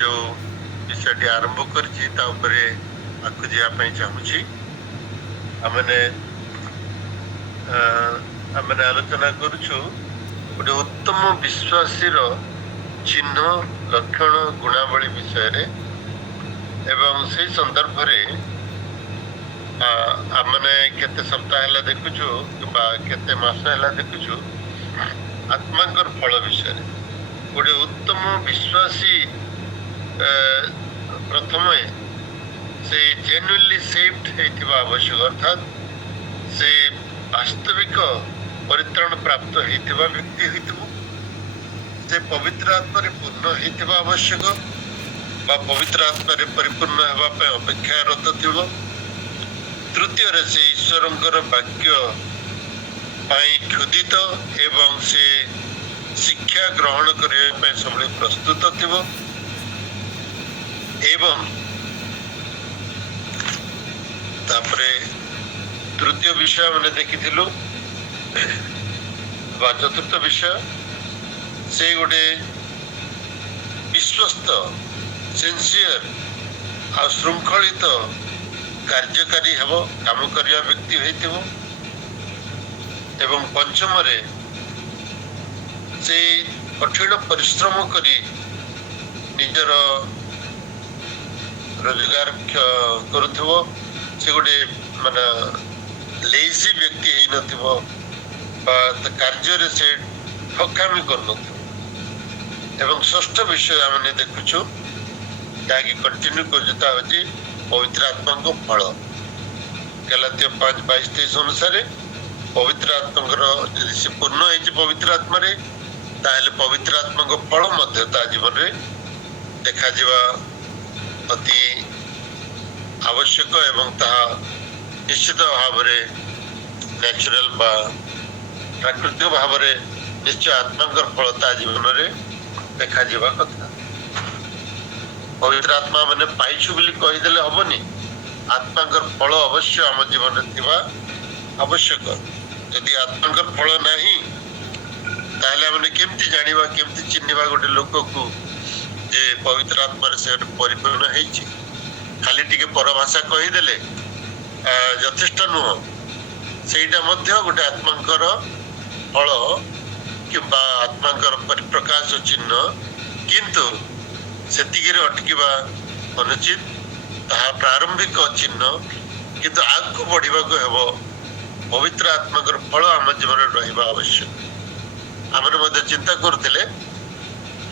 जो विषयटी आरंभ कर आगु जावाई चाहूँगी आमने आलोचना करुछु गोटे उत्तम विश्वासी चिन्ह लक्षण गुणावली विषय रे एवं से संदर्भ रे आमने केते सप्ताह है देखुछु केते मास है देखुछु आत्मांकर फल विषय गोटे उत्तम विश्वासी प्रथम से जेन्युइनली सेव्ड हेतिबा आवश्यक अर्थात से वास्तविक परित्राण प्राप्त हेतिबा व्यक्ति हेतिबो से पवित्र आत्मा रे पूर्ण हेतिबा आवश्यक बा पवित्र आत्मा रे परिपूर्ण हेबा पे अपेक्षारत थिबो। तृतीय रे से ईश्वरंकर वाक्य पाई क्षुदित एवं से शिक्षा ग्रहण करने पे सबले प्रस्तुत थिबो एवं तापरे तृतीय विषय मैंने देखिथिलु बा चतुर्थ विषय से गोटे विश्वस्त सिंसियर आ श्रृंखलित कार्यकारी हेबो काम करिया व्यक्ति हेतिबो एवं पंचम रे से कठिन परिश्रम करी निजर रोजगार करुथिबो से गोटे माने लेजी व्यक्ति हेई नथिबो बा कार्य रे से ठकामी कर नथिबो। एवं षष्ठ विषय हमने देखुछु ताकि कंटिन्यू करजता होची पवित्र आत्मा को फल गलातिया 5:22-23 अनुसार पवित्र आत्मा यदि से पूर्ण होती पवित्र आत्मा रे ताहले पवित्र आत्मा को फल मध्य ता जीवन रे देखा जीवा अति आवश्यक एवं ताहा निश्चित भाव रे नेचुरल बा प्राकृतिक भाव रे निश्चय आत्मा फल ता जीवन रे देखा जीवा कथा। पवित्र आत्मा माने पाइछु बोली कहि देले हबनी आत्मा फल अवश्य आम जीवन रे थिबा आवश्यक। यदि आत्मा फल नाही ताहले हमने केमती जानिबा केमती चिन्हिबा गोटे लोक को जे पवित्र आत्मा रे से परिपूर्ण हेछि। खाली टिके परभाषा कहि देले यथेष्ट नुह सेटा मध्य गोटे आत्मांकर फल किंबा आत्मांकर परिप्रकाश चिन्ह किंतु सेतिकिरे अटकिबा अनुचित ताहा प्रारंभिक चिन्ह किंतु आगु बढ़िबा को हेबो पवित्र आत्माकर फल आम जीवन रहिबा आवश्यक। आमने मध्य चिंता करथिले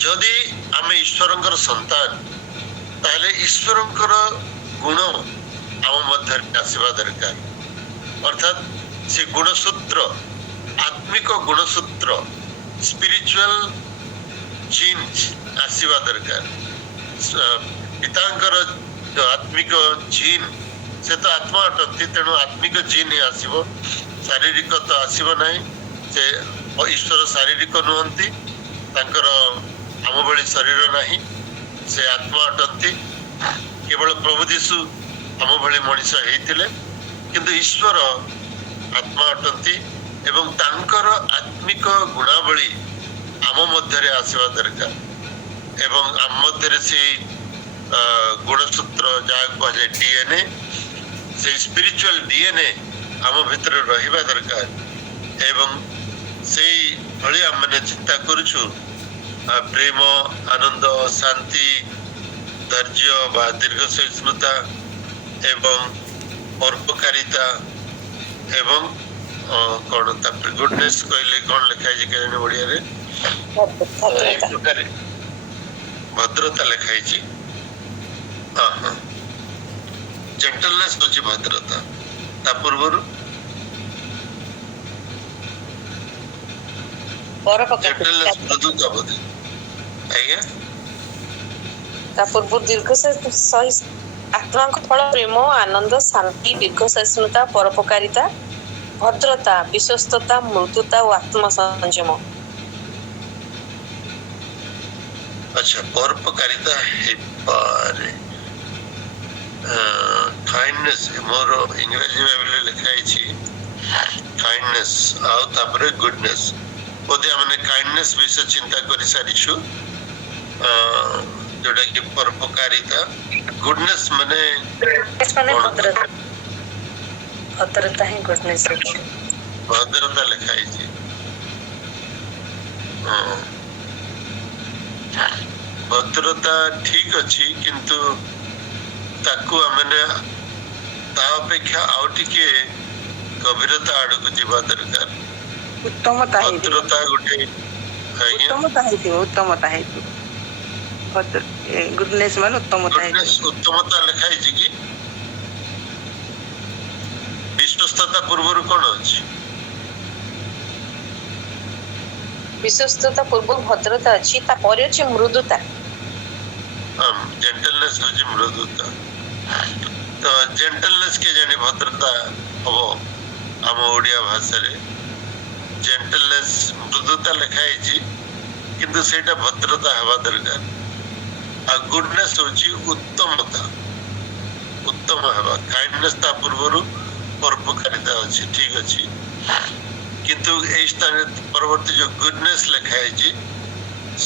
जदि आमे ईश्वरंकर संतान ताहले ईश्वरंकर गुण आम मध्य आसीबा दरकार अर्थात से गुणसूत्र आत्मिक गुणसूत्र स्पिरिचुअल जीन्स आसीबा दरकार। पितांकर जो आत्मिक जीन से तो आत्मा अटंती तेणु आत्मिक जीन ही आसीबो शारीरिक तो आसीबो नहीं से ईश्वर शारीरिक नुहंती तांकर आम भली शरीर नहीं से आत्मा अटंती केवल प्रभु यीशु आम भली मनीष हेतिले किंतु ईश्वर आत्मा अटंती एवं तांकर आत्मिक गुणावली आम मध्य आसीबा दरकार एवं आम मध्य से गुणसूत्र जहाँ कहे डीएनए से स्पिरिचुअल डीएनए आम भीतर रहिबा दरकार एवं से भली आम माने चिंता करूछु प्रेम आनंद शांति धैर्य बा दीर्घ सहिष्णुता एवं परोपकारिता एवं कौन तापर गुडनेस कहले कौन लिखाई जे बढ़िया रे भद्रता लिखाई हाँ जेंटलनेस होची भद्रता ता पूर्वरु जेंटलनेस मृदुता बोधे आज्ञा ता पूर्व दीर्घ सहिष्णुता आत्मा को फल प्रेम आनंद शांति दीर्घ सहिष्णुता परोपकारिता भद्रता विश्वस्तता मृदुता और आत्म संयम। अच्छा परोपकारिता है पारे काइंडनेस मोर इंग्रजी में लिखाई छी काइंडनेस आउ तापरे गुडनेस बोधे हमने काइंडनेस विषय चिंता करि सारिछु जोटा कि परोपकारिता गुडनेस माने ମାନେ ଭଦ୍ରତା ଭଦ୍ରତା ହିଁ ଗୁଡନେସ୍ ଅଛି। ଭଦ୍ରତା ଲେଖା ହେଇଛି। ଭଦ୍ରତା ଠିକ ଅଛି କିନ୍ତୁ ତାକୁ ଆମେ ତା ଅପେକ୍ଷା ଆଉ ଟିକେ ଗଭୀରତା ଆଡକୁ ଯିବା ଦରକାର। ଉତ୍ତମତା ହେଇଥିବ ଭଦ୍ରତା ଗୋଟେ ଉତ୍ତମତା ହେଇଥିବ ଗୁଡନେସ୍ ମାନେ ଉତ୍ତମତା ହେଇଥିବ। ଗୁଡନେସ୍ ଉତ୍ତମତା ଲେଖା ହେଇଛି କି ବିଶ୍ୱସ୍ତତା ପୂର୍ବରୁ କଣ ଅଛି? ବିଶ୍ୱସ୍ତତା ପୂର୍ବରୁ ଭଦ୍ରତା ଅଛି, ତାପରେ ଅଛି ମୃଦୁତା। ଜେଣ୍ଟଲନେସ୍ ହଉଛି ମୃଦୁତା। ତ ଜେଣ୍ଟଲନେସ୍ के ଜାଣି ଭଦ୍ରତା ହବ ଆମ ଓଡ଼ିଆ ଭାଷାରେ ଜେଣ୍ଟଲନେସ୍ ମୃଦୁତା ଲେଖା ହେଇଛି କିନ୍ତୁ ସେଇଟା ଭଦ୍ରତା ହେବା ଦରକାର। ଆଉ ଗୁଡନେସ୍ ହଉଛି ଉତ୍ତମତା, ଉତ୍ତମ ହେବା। କାଇଣ୍ଡନେସ୍ ତା ପୂର୍ବରୁ ପରୋପକାରିତା ଅଛି, ଠିକ ଅଛି, କିନ୍ତୁ ଏଇ ସ୍ଥାନରେ ପରବର୍ତ୍ତୀ ଯୋଉ ଗୁଡନେସ୍ ଲେଖା ହେଇଛି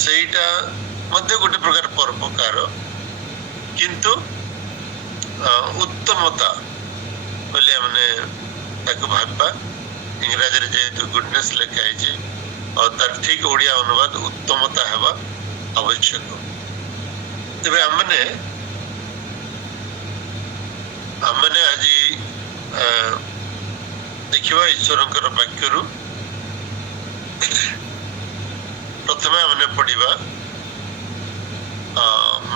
ସେଇଟା ମଧ୍ୟ ଗୋଟେ ପ୍ରକାର ପରୋପକାର କିନ୍ତୁ ଉତ୍ତମତା ବୋଲି ଆମେ ତାକୁ ଭାବିବା। ଇଂରାଜୀରେ ଯେହେତୁ ଗୁଡନେସ୍ ଲେଖା ହେଇଛି ଆଉ ତାର ଠିକ ଓଡ଼ିଆ ଅନୁବାଦ ଉତ୍ତମତା ହେବା ଆବଶ୍ୟକ। ତେବେ ଆମେ ଆଜି ଦେଖିବା ଈଶ୍ୱରଙ୍କର ବାକ୍ୟରୁ ପ୍ରଥମେ ଆମେ ପଢିବା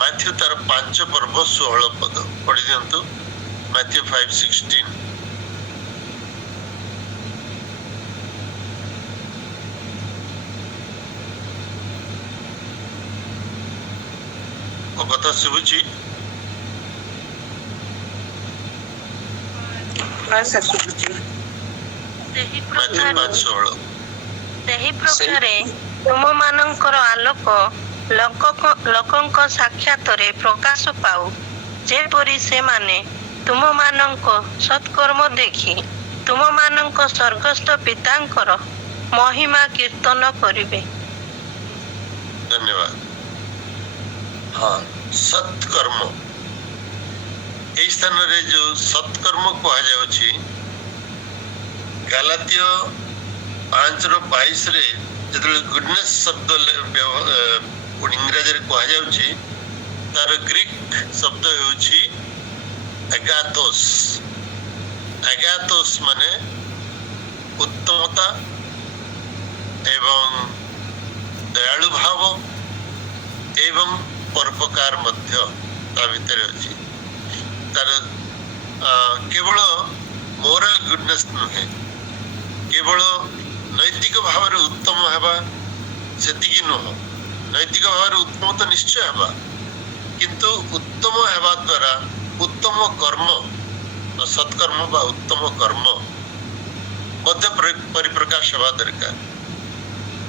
ମାଥ୍ୟୁ ତାର 5 ପର୍ବ 16 ପଦ ପଢି ଦିଅନ୍ତୁ। ମାଥ୍ୟୁ 5:16 କଥା ଶୁଭୁଛି? ସେହି ମାଥ୍ୟୁ 5:16 ପ୍ରକାରେ ତୁମମାନଙ୍କର ଆଲୋକ ଲୋକଙ୍କ ସାକ୍ଷାତରେ ପ୍ରକାଶ ପାଉ, ଯେପରି ସେମାନେ ତୁମମାନଙ୍କ ସତ୍କର୍ମ ଦେଖି ତୁମମାନଙ୍କ ସ୍ୱର୍ଗସ୍ଥ ପିତାଙ୍କର ମହିମା କୀର୍ତ୍ତନ କରିବେ। ଧନ୍ୟବାଦ। ହଁ, ସତ୍କର୍ମ এই ସ୍ଥାନରେ ଯୋଉ ସତ୍କର୍ମ କୁହାଯାଉଛି ଗାଲାତୀୟ 5:22 ଯେତେବେଳେ ଗୁଡନେସ୍ ଶବ୍ଦ ଇଂରାଜୀରେ କୁହାଯାଉଛି ତାର ଗ୍ରୀକ୍ ଶବ୍ଦ ହେଉଛି ଆଗାଥୋସ୍। ଆଗାଥୋସ୍ ମାନେ ଉତ୍ତମତା ଏବଂ ଦୟାଳୁ ଭାବ ଏବଂ ପରୋପକାର ମଧ୍ୟ ତା ଭିତରେ ଅଛି। ତାର କେବଳ ମୋରାଲ ଗୁଡନେସ୍ ନୁହେଁ, କେବଳ ନୈତିକ ଭାବରେ ଉତ୍ତମ ହେବା ସେତିକି ନୁହଁ। ନୈତିକ ଭାବରେ ଉତ୍ତମ ତ ନିଶ୍ଚୟ ହେବା, କିନ୍ତୁ ଉତ୍ତମ ହେବା ଦ୍ୱାରା ଉତ୍ତମ କର୍ମ ସତ୍କର୍ମ ବା ଉତ୍ତମ କର୍ମ ମଧ୍ୟ ପରିପ୍ରକାଶ ହେବା ଦରକାର।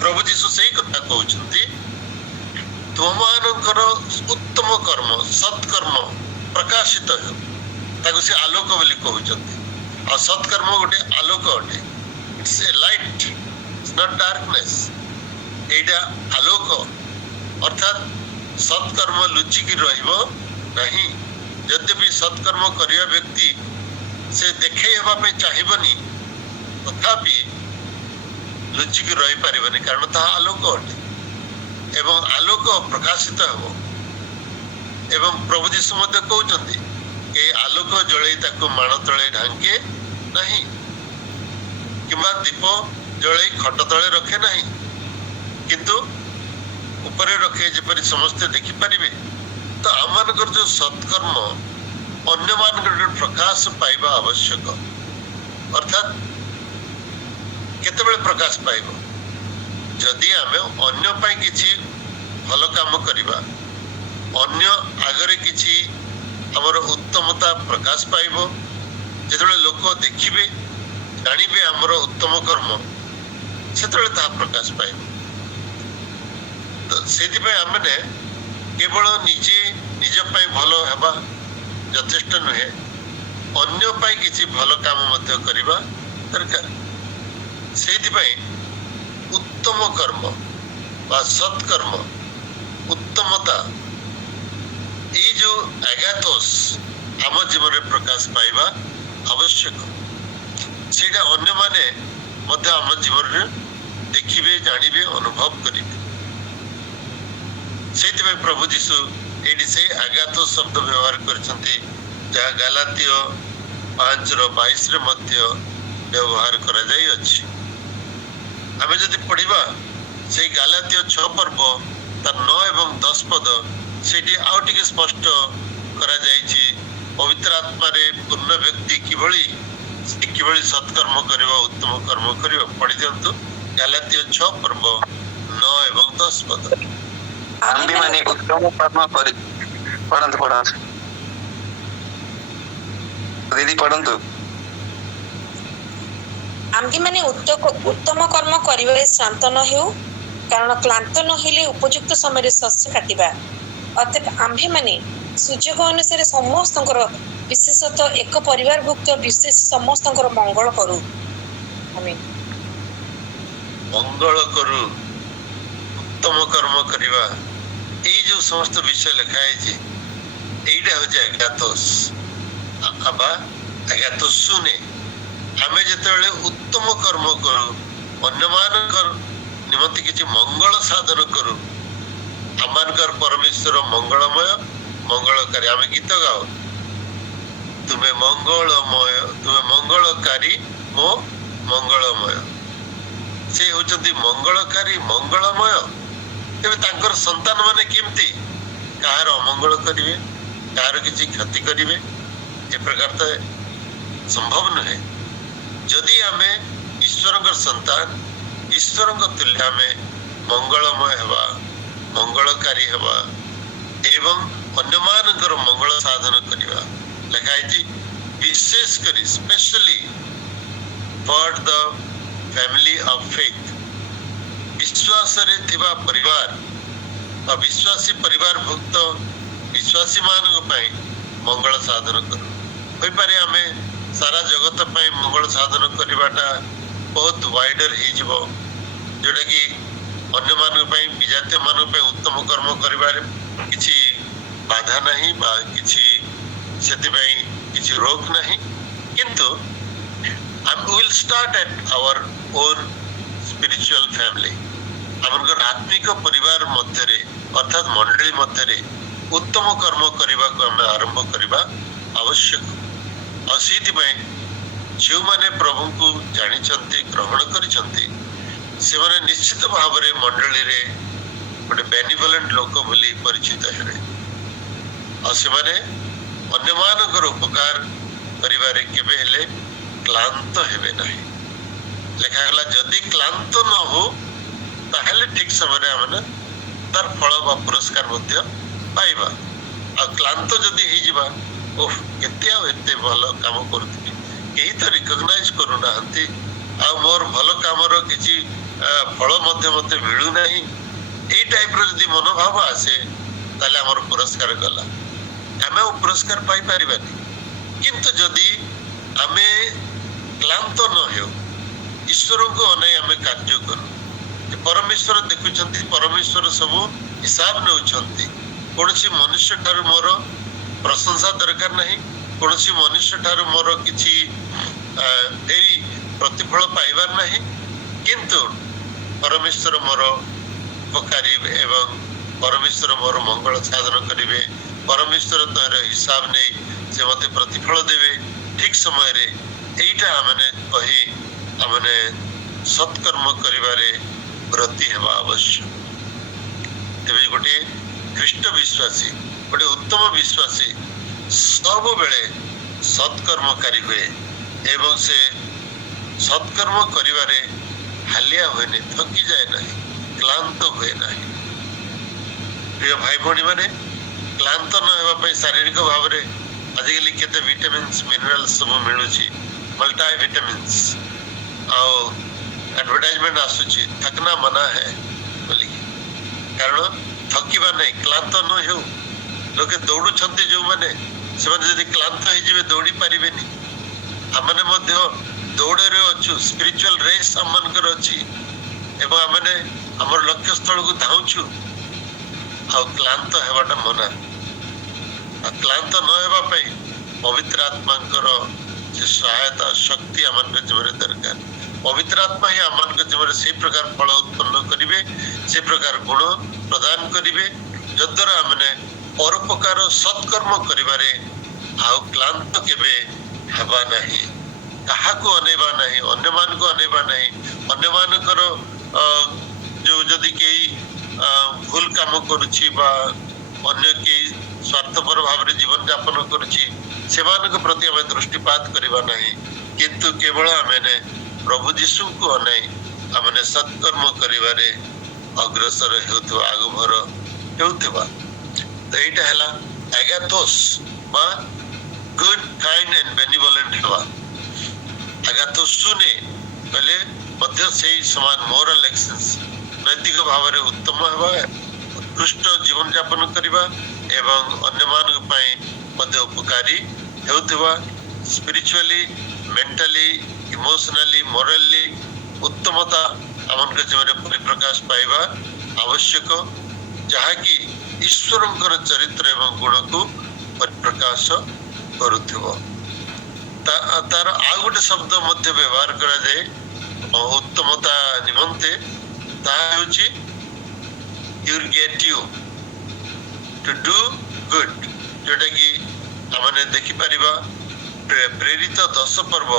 ପ୍ରଭୁ ଯୀଶୁ ସେଇ କଥା କହୁଛନ୍ତି, ତୁମମାନଙ୍କର ଉତ୍ତମ କର୍ମ ସତ୍କର୍ମ ପ୍ରକାଶିତ ହେଉ। ତାକୁ ସେ ଆଲୋକ ବୋଲି କହୁଛନ୍ତି। ଆଉ ସତ୍କର୍ମ ଗୋଟେ ଆଲୋକ ଅଟେ। It's a light, it's not darkness. ଏଇଟା ଆଲୋକ, ଅର୍ଥାତ୍ ସତ୍କର୍ମ ଲୁଚିକି ରହିବ ନାହିଁ। ଯଦ୍ୟପି ସତ୍କର୍ମ କରିବା ବ୍ୟକ୍ତି ସେ ଦେଖେଇ ହେବା ପାଇଁ ଚାହିଁବନି, ତଥାପି ଲୁଚିକି ରହିପାରିବନି, କାରଣ ତାହା ଆଲୋକ ଅଟେ ଏବଂ ଆଲୋକ ପ୍ରକାଶିତ ହେବ। ଏବଂ ପ୍ରଭୁ ଯୀଶୁ ମଧ୍ୟ କହୁଛନ୍ତି ଏ ଆଲୋକ ଜଳେଇ ତାକୁ ମାଣ ତଳେ ଢାଙ୍କେ ନାହିଁ କିମ୍ବା ଦୀପ ଜଳେଇ ଖଟ ତଳେ ରଖେ ନାହିଁ, କିନ୍ତୁ ଉପରେ ରଖେ ଯେପରି ସମସ୍ତେ ଦେଖିପାରିବେ। ତ ଆମମାନଙ୍କର ଯୋଉ ସତ୍କର୍ମ ଅନ୍ୟମାନଙ୍କର ପ୍ରକାଶ ପାଇବା ଆବଶ୍ୟକ। ଅର୍ଥାତ୍ କେତେବେଳେ ପ୍ରକାଶ ପାଇବ? ଯଦି ଆମେ ଅନ୍ୟ ପାଇଁ କିଛି ଭଲ କାମ କରିବା, ଅନ୍ୟ ଆଗରେ କିଛି ଆମର ଉତ୍ତମତା ପ୍ରକାଶ ପାଇବ, ଯେତେବେଳେ ଲୋକ ଦେଖିବେ ଜାଣିବେ ଆମର ଉତ୍ତମ କର୍ମ, ସେତେବେଳେ ତାହା ପ୍ରକାଶ ପାଇବ। ତ ସେଥିପାଇଁ ଆମେ କେବଳ ନିଜେ ନିଜ ପାଇଁ ଭଲ ହେବା ଯଥେଷ୍ଟ ନୁହେଁ, ଅନ୍ୟ ପାଇଁ କିଛି ଭଲ କାମ ମଧ୍ୟ କରିବା ଦରକାର। ସେଇଥିପାଇଁ ଉତ୍ତମ କର୍ମ ବା ସତ୍କର୍ମ, ଉତ୍ତମତା ଏଇ ଯୋଉ ଆଗାଥୋସ୍ ଆମ ଜୀବନରେ ପ୍ରକାଶ ପାଇବା ଆବଶ୍ୟକ। ସେଇଟା ଅନ୍ୟମାନେ ମଧ୍ୟ ଆମ ଜୀବନରେ ଦେଖିବେ, ଜାଣିବେ, ଅନୁଭବ କରିବେ। ସେଇଥିପାଇଁ ପ୍ରଭୁ ଯୀଶୁ ଏଇଠି ସେଇ ଆଗାଥୋସ୍ ଶବ୍ଦ ବ୍ୟବହାର କରିଛନ୍ତି, ଯାହା ଗାଲାତୀୟ 5:22 ମଧ୍ୟ ବ୍ୟବହାର କରାଯାଇଅଛି। ଆମେ ଯଦି ପଢିବା ସେଇ ଗାଲାତୀୟ 6 ପର୍ବ ତାର 9 ଏବଂ 10 ପଦ, ସେଇଠି ଆଉ ଟିକେ ସ୍ପଷ୍ଟ କରାଯାଇଛି ପବିତ୍ର ଆତ୍ମାରେ ପୂର୍ଣ୍ଣ ବ୍ୟକ୍ତି କିଭଳି ସତ୍କର୍ମ କରିବ, ଉତ୍ତମ କର୍ମ କରିବ। ପଢି ଦିଅନ୍ତୁ ଗାଲାତୀୟ 6 ପର୍ବ 9 ଏବଂ 10 ପଦ। ଆମ୍ଭେମାନେ ଉତ୍ତମ କର୍ମ କରି ପଢନ୍ତୁ ଦିଦି ପଢନ୍ତୁ। ଆମ୍ଭେମାନେ ଉତ୍ତମ କର୍ମ କରିବାରେ ଶ୍ରାନ୍ତ ନ ହେଉ, କାରଣ କ୍ଳାନ୍ତ ନ ହେଲେ ଉପଯୁକ୍ତ ସମୟରେ ଶସ୍ୟ କାଟିବା। ଅତଏବ ଆମ୍ଭେମାନେ ସୁଯୋଗ ଅନୁସାରେ ସମସ୍ତଙ୍କର, ବିଶେଷତଃ ଏକ ପରିବାରଭୁକ୍ତ ବିଶେଷ ସମସ୍ତଙ୍କର ମଙ୍ଗଳ କରୁ। ମଙ୍ଗଳ କରୁ, ଉତ୍ତମ କର୍ମ କରିବା, ଏଇ ଯୋଉ ସମସ୍ତ ବିଷୟ ଲେଖା ହେଇଛି, ଏଇଟା ହଉଛି ଆଗାଥୋସ୍ ବା ଆଗାଥୋସ୍ ଶୁନେ। ଆମେ ଯେତେବେଳେ ଉତ୍ତମ କର୍ମ କରୁ, ଅନ୍ୟମାନଙ୍କର ନିମନ୍ତେ କିଛି ମଙ୍ଗଳ ସାଧନ କରୁ, ଆମମାନଙ୍କର ପରମେଶ୍ୱର ମଙ୍ଗଳମୟ, ମଙ୍ଗଳକାରୀ। ଆମେ ଗୀତ ଗାଉ, ତୁମେ ମଙ୍ଗଳକାରୀ ମୋ ମଙ୍ଗଳମୟ। ସେ ହଉଛନ୍ତି ମଙ୍ଗଳକାରୀ, ମଙ୍ଗଳମୟ। ତେବେ ତାଙ୍କର ସନ୍ତାନ ମାନେ କେମିତି କାହାର ଅମଙ୍ଗଳ କରିବେ, କାହାର କିଛି କ୍ଷତି କରିବେ? ଏ ପ୍ରକାର ତ ସମ୍ଭବ ନୁହେଁ। ଯଦି ଆମେ ଈଶ୍ୱରଙ୍କର ସନ୍ତାନ, ଈଶ୍ୱରଙ୍କ ତୁଲ୍ୟ ଆମେ ମଙ୍ଗଳମୟ ହେବା, ମଙ୍ଗଳକାରୀ ହେବା ଏବଂ ଅନ୍ୟମାନଙ୍କର ମଙ୍ଗଳ ସାଧନ କରିବା। ଲେଖା ହେଇଛି ବିଶେଷ କରି, specially for the family of faith, ବିଶ୍ୱାସରେ ଥିବା ପରିବାର ବା ବିଶ୍ୱାସୀ ପରିବାରଭୁକ୍ତ ବିଶ୍ୱାସୀ ମାନଙ୍କ ପାଇଁ ମଙ୍ଗଳ ସାଧନ କରୁ। ହୋଇପାରେ ଆମେ ସାରା ଜଗତ ପାଇଁ ମଙ୍ଗଳ ସାଧନ କରିବାଟା ବହୁତ ୱାଇଡର ହେଇଯିବ, ଯୋଉଟାକି ଅନ୍ୟମାନଙ୍କ ପାଇଁ, ବିଜାତୀୟ ମାନଙ୍କ ପାଇଁ ଉତ୍ତମ କର୍ମ କରିବାରେ କିଛି ବାଧା ନାହିଁ ବା କିଛି ସେଥିପାଇଁ କିଛି ରୋକ ନାହିଁ। କିନ୍ତୁ we will start at our own spiritual family, ଆମଙ୍କର ଆତ୍ମିକ ପରିବାର ମଧ୍ୟରେ ଅର୍ଥାତ୍ ମଣ୍ଡଳୀ ମଧ୍ୟରେ ଉତ୍ତମ କର୍ମ କରିବାକୁ ଆମେ ଆରମ୍ଭ କରିବା ଆବଶ୍ୟକ। ଆଉ ସେଇଥିପାଇଁ ଯେଉଁମାନେ ପ୍ରଭୁଙ୍କୁ ଜାଣିଛନ୍ତି, ଗ୍ରହଣ କରିଛନ୍ତି, ସେମାନେ ନିଶ୍ଚିତ ଭାବରେ ମଣ୍ଡଳୀରେ ଗୋଟେ ବେନିଭୋଲେଣ୍ଟ ଲୋକ ବୋଲି ପରିଚିତ ହେବେ। ଆଉ ସେମାନେ ଅନ୍ୟମାନଙ୍କର ଉପକାର କରିବାରେ କେବେ ହେଲେ କ୍ଳାନ୍ତ ହେବେ ନାହିଁ। ଲେଖାଗଲା ଯଦି କ୍ଳାନ୍ତ ନ ହଉ, ତାହେଲେ ଠିକ ସମୟରେ ଆମେ ତାର ଫଳ ବା ପୁରସ୍କାର ମଧ୍ୟ ପାଇବା। ଆଉ କ୍ଳାନ୍ତ ଯଦି ହେଇଯିବା, ଓଃ କେତେ ଆଉ ଏତେ ଭଲ କାମ କରୁଥିଲି, କେହି ତ ରିକଗ୍ନାଇଜ କରୁନାହାନ୍ତି, ଆଉ ମୋର ଭଲ କାମର କିଛି ଫଳ ମଧ୍ୟ ମତେ ମିଳୁନାହିଁ, ଏଇ ଟାଇପର ଯଦି ମନୋଭାବ ଆସେ, ତାହେଲେ ଆମର ପୁରସ୍କାର ଗଲା, ଆମେ ଆଉ ପୁରସ୍କାର ପାଇପାରିବାନି। କିନ୍ତୁ ଯଦି ଆମେ କ୍ଳାନ୍ତ ନ ହେଉ, ଈଶ୍ୱରଙ୍କୁ ଅନାଇ ଆମେ କାର୍ଯ୍ୟ କରୁ, ପରମେଶ୍ୱର ଦେଖୁଛନ୍ତି, ପରମେଶ୍ୱର ସବୁ ହିସାବ ନେଉଛନ୍ତି। କୌଣସି ମନୁଷ୍ୟ ଠାରୁ ମୋର ପ୍ରଶଂସା ଦରକାର ନାହିଁ, କୌଣସି ମନୁଷ୍ୟ ଠାରୁ ମୋର କିଛି ପ୍ରତିଫଳ ପାଇବାର ନାହିଁ। କିନ୍ତୁ ପରମେଶ୍ୱର ମୋର ଉପକାରୀ ଏବଂ ପରମେଶ୍ୱର ମୋର ମଙ୍ଗଳ ସାଧନ କରିବେ, ପରମେଶ୍ୱର ତୋର ହିସାବ ନେଇ ସେ ମତେ ପ୍ରତିଫଳ ଦେବେ ଠିକ ସମୟରେ। এইটা ଆମେ କହି ଆମେ ସତ୍କର୍ମ କରିବାରେ ବ୍ରତୀ ହେବା ଆବଶ୍ୟକ। ତେବେ ଗୋଟିଏ ଖ୍ରୀଷ୍ଟ ବିଶ୍ୱାସୀ, ଗୋଟେ ଉତ୍ତମ ବିଶ୍ୱାସୀ ସବୁବେଳେ ସତ୍କର୍ମକାରୀ ହୁଏ ଏବଂ ସେ ସତ୍କର୍ମ କରିବାରେ ହାଲିଆ ହୁଏନି, ଥକିଯାଏ ନାହିଁ, କ୍ଳାନ୍ତ ହୁଏ ନାହିଁ। ପ୍ରିୟ ଭାଇ ଭଉଣୀ ମାନେ, କ୍ଳାନ୍ତ ନ ହେବା ପାଇଁ ଶାରୀରିକ ଭାବରେ ଆଜିକାଲି କେତେ ଭିଟାମିନ୍ସ, ମିନେରାଲ୍ସ ସବୁ ମିଳୁଛି, ମଲ୍ଟି ଭିଟାମିନ୍ସ, ଆଉ ଆଡଭର୍ଟାଇଜମେଣ୍ଟ ଆସୁଛି ଥକନା ମନା ହେ ବୋଲିକି। କାରଣ ଥକିବା ନାହିଁ, କ୍ଳାନ୍ତ ନ ହେଉ। ଲୋକେ ଦୌଡୁଛନ୍ତି ଯୋଉମାନେ, ସେମାନେ ଯଦି କ୍ଳାନ୍ତ ହେଇଯିବେ ଦୌଡ଼ି ପାରିବେନି। ଆମମାନେ ମଧ୍ୟ ଦୌଡ଼ରେ ଅଛୁ, ସ୍ପିରିଚୁଆଲ ରେସ୍ ଆମମାନଙ୍କର ଅଛି ଏବଂ ଆମେ ଆମର ଲକ୍ଷ୍ୟ ସ୍ଥଳକୁ ଧାଉଁଛୁ, ଆଉ କ୍ଳାନ୍ତ ହେବାଟା ମନା। କ୍ଲାନ୍ତ ନ ହେବା ପାଇଁ ପବିତ୍ର ଆତ୍ମାଙ୍କର ଯେ ସହାୟତା ଶକ୍ତି ଆମମାନଙ୍କ ଜୀବନରେ ଦରକାର। ପବିତ୍ର ଆତ୍ମା ହିଁ ଆମମାନଙ୍କ ଜୀବନରେ ସେଇ ପ୍ରକାର ଫଳ ଉତ୍ପନ୍ନ କରିବେ, ସେ ପ୍ରକାର ଗୁଣ ପ୍ରଦାନ କରିବେ, ଯଦ୍ୱାରା ଆମେ ପରୋପକାର ସତ୍କର୍ମ କରିବାରେ ଆଉ କ୍ଲାନ୍ତ କେବେ ହେବା ନାହିଁ, କାହାକୁ ଅନେଇବା ନାହିଁ, ଅନ୍ୟମାନଙ୍କୁ ଅନେଇବା ନାହିଁ। ଅନ୍ୟମାନଙ୍କର ଯୋଉ ଯଦି କେହି ଭୁଲ କାମ କରୁଛି ବା ଅନ୍ୟ କେହି ସ୍ୱାର୍ଥପର ଭାବରେ ଜୀବନ ଯାପନ କରୁଛି, ସେମାନଙ୍କ ପ୍ରତି ଆମେ ଦୃଷ୍ଟିପାତ କରିବା ନାହିଁ, କିନ୍ତୁ କେବଳ ଆମେ ପ୍ରଭୁ ଯୀଶୁଙ୍କୁ ଅନାଇ ଆମେ ସତ୍କର୍ମ କରିବାରେ ଅଗ୍ରସର ହେଉଥିବା, ଆଗଭର ହେଉଥିବା। ତ ଏଇଟା ହେଲା ଆଗାଥୋସ୍ ବା ଗୁଡ୍ କାଇଣ୍ଡ ଆଣ୍ଡ ବେନିଭୋଲେଣ୍ଟ ହେବା। ଆଗାଥୋସ୍ ଶୁନେ କହିଲେ ମଧ୍ୟ ସେଇ ସମାନ ମୋରାଲ ଏକ୍ସେନ୍ସ, ନୈତିକ ଭାବରେ ଉତ୍ତମ ହେବା, ଉତ୍କୃଷ୍ଟ ଜୀବନ ଯାପନ କରିବା ଏବଂ ଅନ୍ୟମାନଙ୍କ ପାଇଁ ମଧ୍ୟ ଉପକାରୀ ହେଉଥିବା, ସ୍ପିରିଚୁଆଲି, ମେଣ୍ଟାଲି, ଇମୋସନାଲି, ମୋରାଲି ଉତ୍ତମତା ଆମମାନଙ୍କ ଜୀବନରେ ପରିପ୍ରକାଶ ପାଇବା ଆବଶ୍ୟକ, ଯାହାକି ଈଶ୍ୱରଙ୍କର ଚରିତ୍ର ଏବଂ ଗୁଣକୁ ପରିପ୍ରକାଶ କରୁଥିବ। ତାର ଆଉ ଗୋଟେ ଶବ୍ଦ ମଧ୍ୟ ବ୍ୟବହାର କରାଯାଏ ଉତ୍ତମତା ନିମନ୍ତେ, ତାହା ହେଉଛି ୟୁର୍ଗେଟିଓ, ଟୁ ଡୁ ଗୁଡ୍, ଯୋଉଟା କି ଆମେ ଦେଖିପାରିବା ପ୍ରେରିତ 10 ପର୍ବ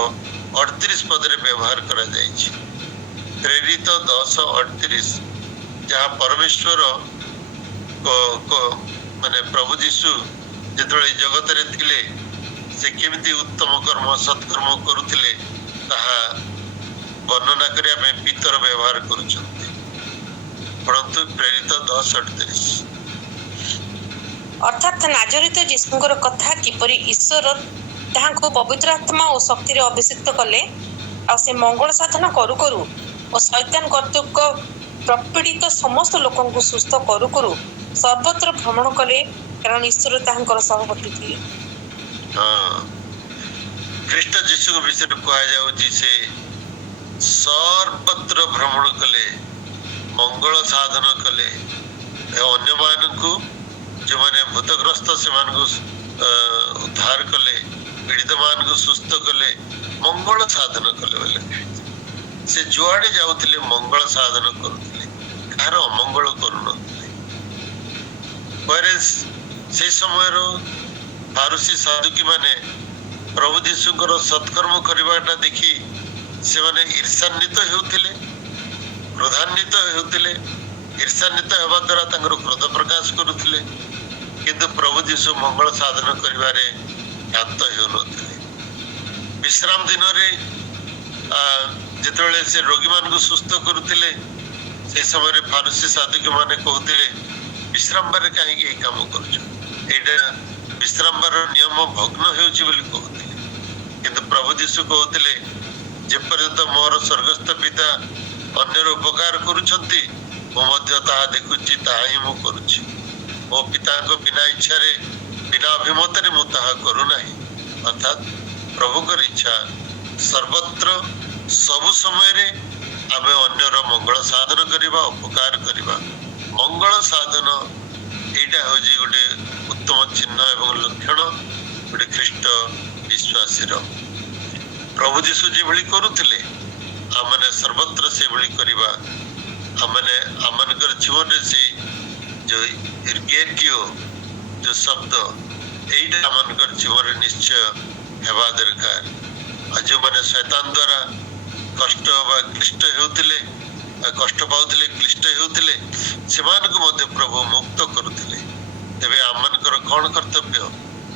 38 ପଦରେ ବ୍ୟବହାର କରାଯାଇଛି। ପ୍ରେରିତ 10:38, ଯାହା ପରମେଶ୍ୱର ମାନେ ପ୍ରଭୁ ଯୀଶୁ ଯେତେବେଳେ ଏଇ ଜଗତରେ ଥିଲେ ସେ କେମିତି ଉତ୍ତମ କର୍ମ ସତ୍କର୍ମ କରୁଥିଲେ ତାହା ବର୍ଣ୍ଣନା କରିବା ପାଇଁ ପିତର ବ୍ୟବହାର କରୁଛନ୍ତି। ପରନ୍ତୁ ପ୍ରେରିତ 10:38 ଅର୍ଥାତ୍ ନାଜରିତ ଯୀଶୁଙ୍କର କଥା କିପରି ଈଶ୍ୱର ତାହାଙ୍କୁ ପବିତ୍ର ଆତ୍ମା ଓ ଶକ୍ତିରେ ଅଭିଷିକ୍ତ କଲେ, ଆଉ ସେ ମଙ୍ଗଳ ସାଧନ କରୁ କରୁ ଓ ଶୈତାନ କର୍ତ୍ତୃକ ପ୍ରପୀଡ଼ିତ ସମସ୍ତ ଲୋକଙ୍କୁ ସୁସ୍ଥ କରୁ କରୁ ସର୍ବତ୍ର ଭ୍ରମଣ କଲେ, କାରଣ ଈଶ୍ୱର ତାହାଙ୍କର ସହବର୍ତ୍ତୀ ଥିଲେ। ଖ୍ରୀଷ୍ଟ ଯୀଶୁଙ୍କ ବିଷୟରେ କୁହାଯାଉଛି ସେ ସର୍ବତ୍ର ଭ୍ରମଣ କଲେ, ମଙ୍ଗଳ ସାଧନ କଲେ, ଅନ୍ୟମାନଙ୍କୁ ଯେଉଁମାନେ ଭୂତଗ୍ରସ୍ତ ସେମାନଙ୍କୁ ଉଦ୍ଧାର କଲେ, ପୀଡ଼ିତ ମାନଙ୍କୁ ସୁସ୍ଥ କଲେ, ମଙ୍ଗଳ ସାଧନ କଲେ ବୋଲି ସେ ଯୁଆଡେ ଯାଉଥିଲେ ମଙ୍ଗଳ ସାଧନ କରୁଥିଲେ, କାହାର ଅମଙ୍ଗଳ କରୁନଥିଲେ। ସେଇ ସମୟର ଫାରୁସୀ ସାଧୁକୀ ମାନେ ପ୍ରଭୁ ଯୀଶୁଙ୍କର ସତ୍କର୍ମ କରିବାଟା ଦେଖି ସେମାନେ ଈର୍ଷାନ୍ୱିତ ହେଉଥିଲେ, କ୍ରୋଧାନ୍ୱିତ ହେଉଥିଲେ। ଈର୍ଷାନ୍ୱିତ ହେବା ଦ୍ୱାରା ତାଙ୍କର କ୍ରୋଧ ପ୍ରକାଶ କରୁଥିଲେ, କିନ୍ତୁ ପ୍ରଭୁ ଯୀଶୁ ମଙ୍ଗଳ ସାଧନ କରିବାରେ କ୍ଷାନ୍ତ ହେଉନଥିଲେ। ବିଶ୍ରାମ ଦିନରେ ଯେତେବେଳେ ସେ ରୋଗୀମାନଙ୍କୁ ସୁସ୍ଥ କରୁଥିଲେ, ସେଇ ସମୟରେ ଫାରୁସୀ ସାଧୁକୀ ମାନେ କହୁଥିଲେ ବିଶ୍ରାମବାରରେ କାହିଁକି ଏଇ କାମ କରୁଛ, ଏଇଟା ବିଶ୍ରାମବାର ନିୟମ ଭଗ୍ନ ହେଉଛି ବୋଲି କହୁଥିଲେ। କିନ୍ତୁ ପ୍ରଭୁ ଯୀଶୁ କହୁଥିଲେ ଯେପର୍ଯ୍ୟନ୍ତ ମୋର ସ୍ୱର୍ଗସ୍ଥ ପିତା ଅନ୍ୟର ଉପକାର କରୁଛନ୍ତି, ମୁଁ ମଧ୍ୟ ତାହା ଦେଖୁଛି, ତାହା ହିଁ ମୁଁ କରୁଛି। ମୋ ପିତାଙ୍କ ବିନା ଇଚ୍ଛାରେ, ବିନା ଅଭିମତରେ ମୁଁ ତାହା କରୁନାହିଁ। ଅର୍ଥାତ୍ ପ୍ରଭୁଙ୍କର ଇଚ୍ଛା ସର୍ବତ୍ର ସବୁ ସମୟରେ ଆମେ ଅନ୍ୟର ମଙ୍ଗଳ ସାଧନ କରିବା, ଉପକାର କରିବା। ମଙ୍ଗଳ ସାଧନ ଏଇଟା ହେଉଛି ଗୋଟେ ଉତ୍ତମ ଚିହ୍ନ ଏବଂ ଲକ୍ଷଣ ଗୋଟେ ଖ୍ରୀଷ୍ଟ ବିଶ୍ୱାସୀର। ପ୍ରଭୁ ଯୀଶୁ ଯେଭଳି କରୁଥିଲେ ଆମେ ସର୍ବତ୍ର ସେଭଳି କରିବା। ଆମେ ଆମମାନଙ୍କର ଜୀବନରେ ସେଇ ଯୋଉ ଇର୍ଗେଟିଓ ଯୋଉ ଶବ୍ଦ, ଏଇଟା ଆମମାନଙ୍କର ଜୀବନରେ ନିଶ୍ଚୟ ହେବା ଦରକାର। ଆଉ ଯେଉଁମାନେ ଶୈତାନ ଦ୍ୱାରା କଷ୍ଟ ବା କ୍ଲିଷ୍ଟ ହେଉଥିଲେ, କଷ୍ଟ ପାଉଥିଲେ, କ୍ଲିଷ୍ଟ ହେଉଥିଲେ, ସେମାନଙ୍କୁ ମଧ୍ୟ ପ୍ରଭୁ ମୁକ୍ତ କରୁଥିଲେ। ତେବେ ଆମମାନଙ୍କର କ'ଣ କର୍ତ୍ତବ୍ୟ?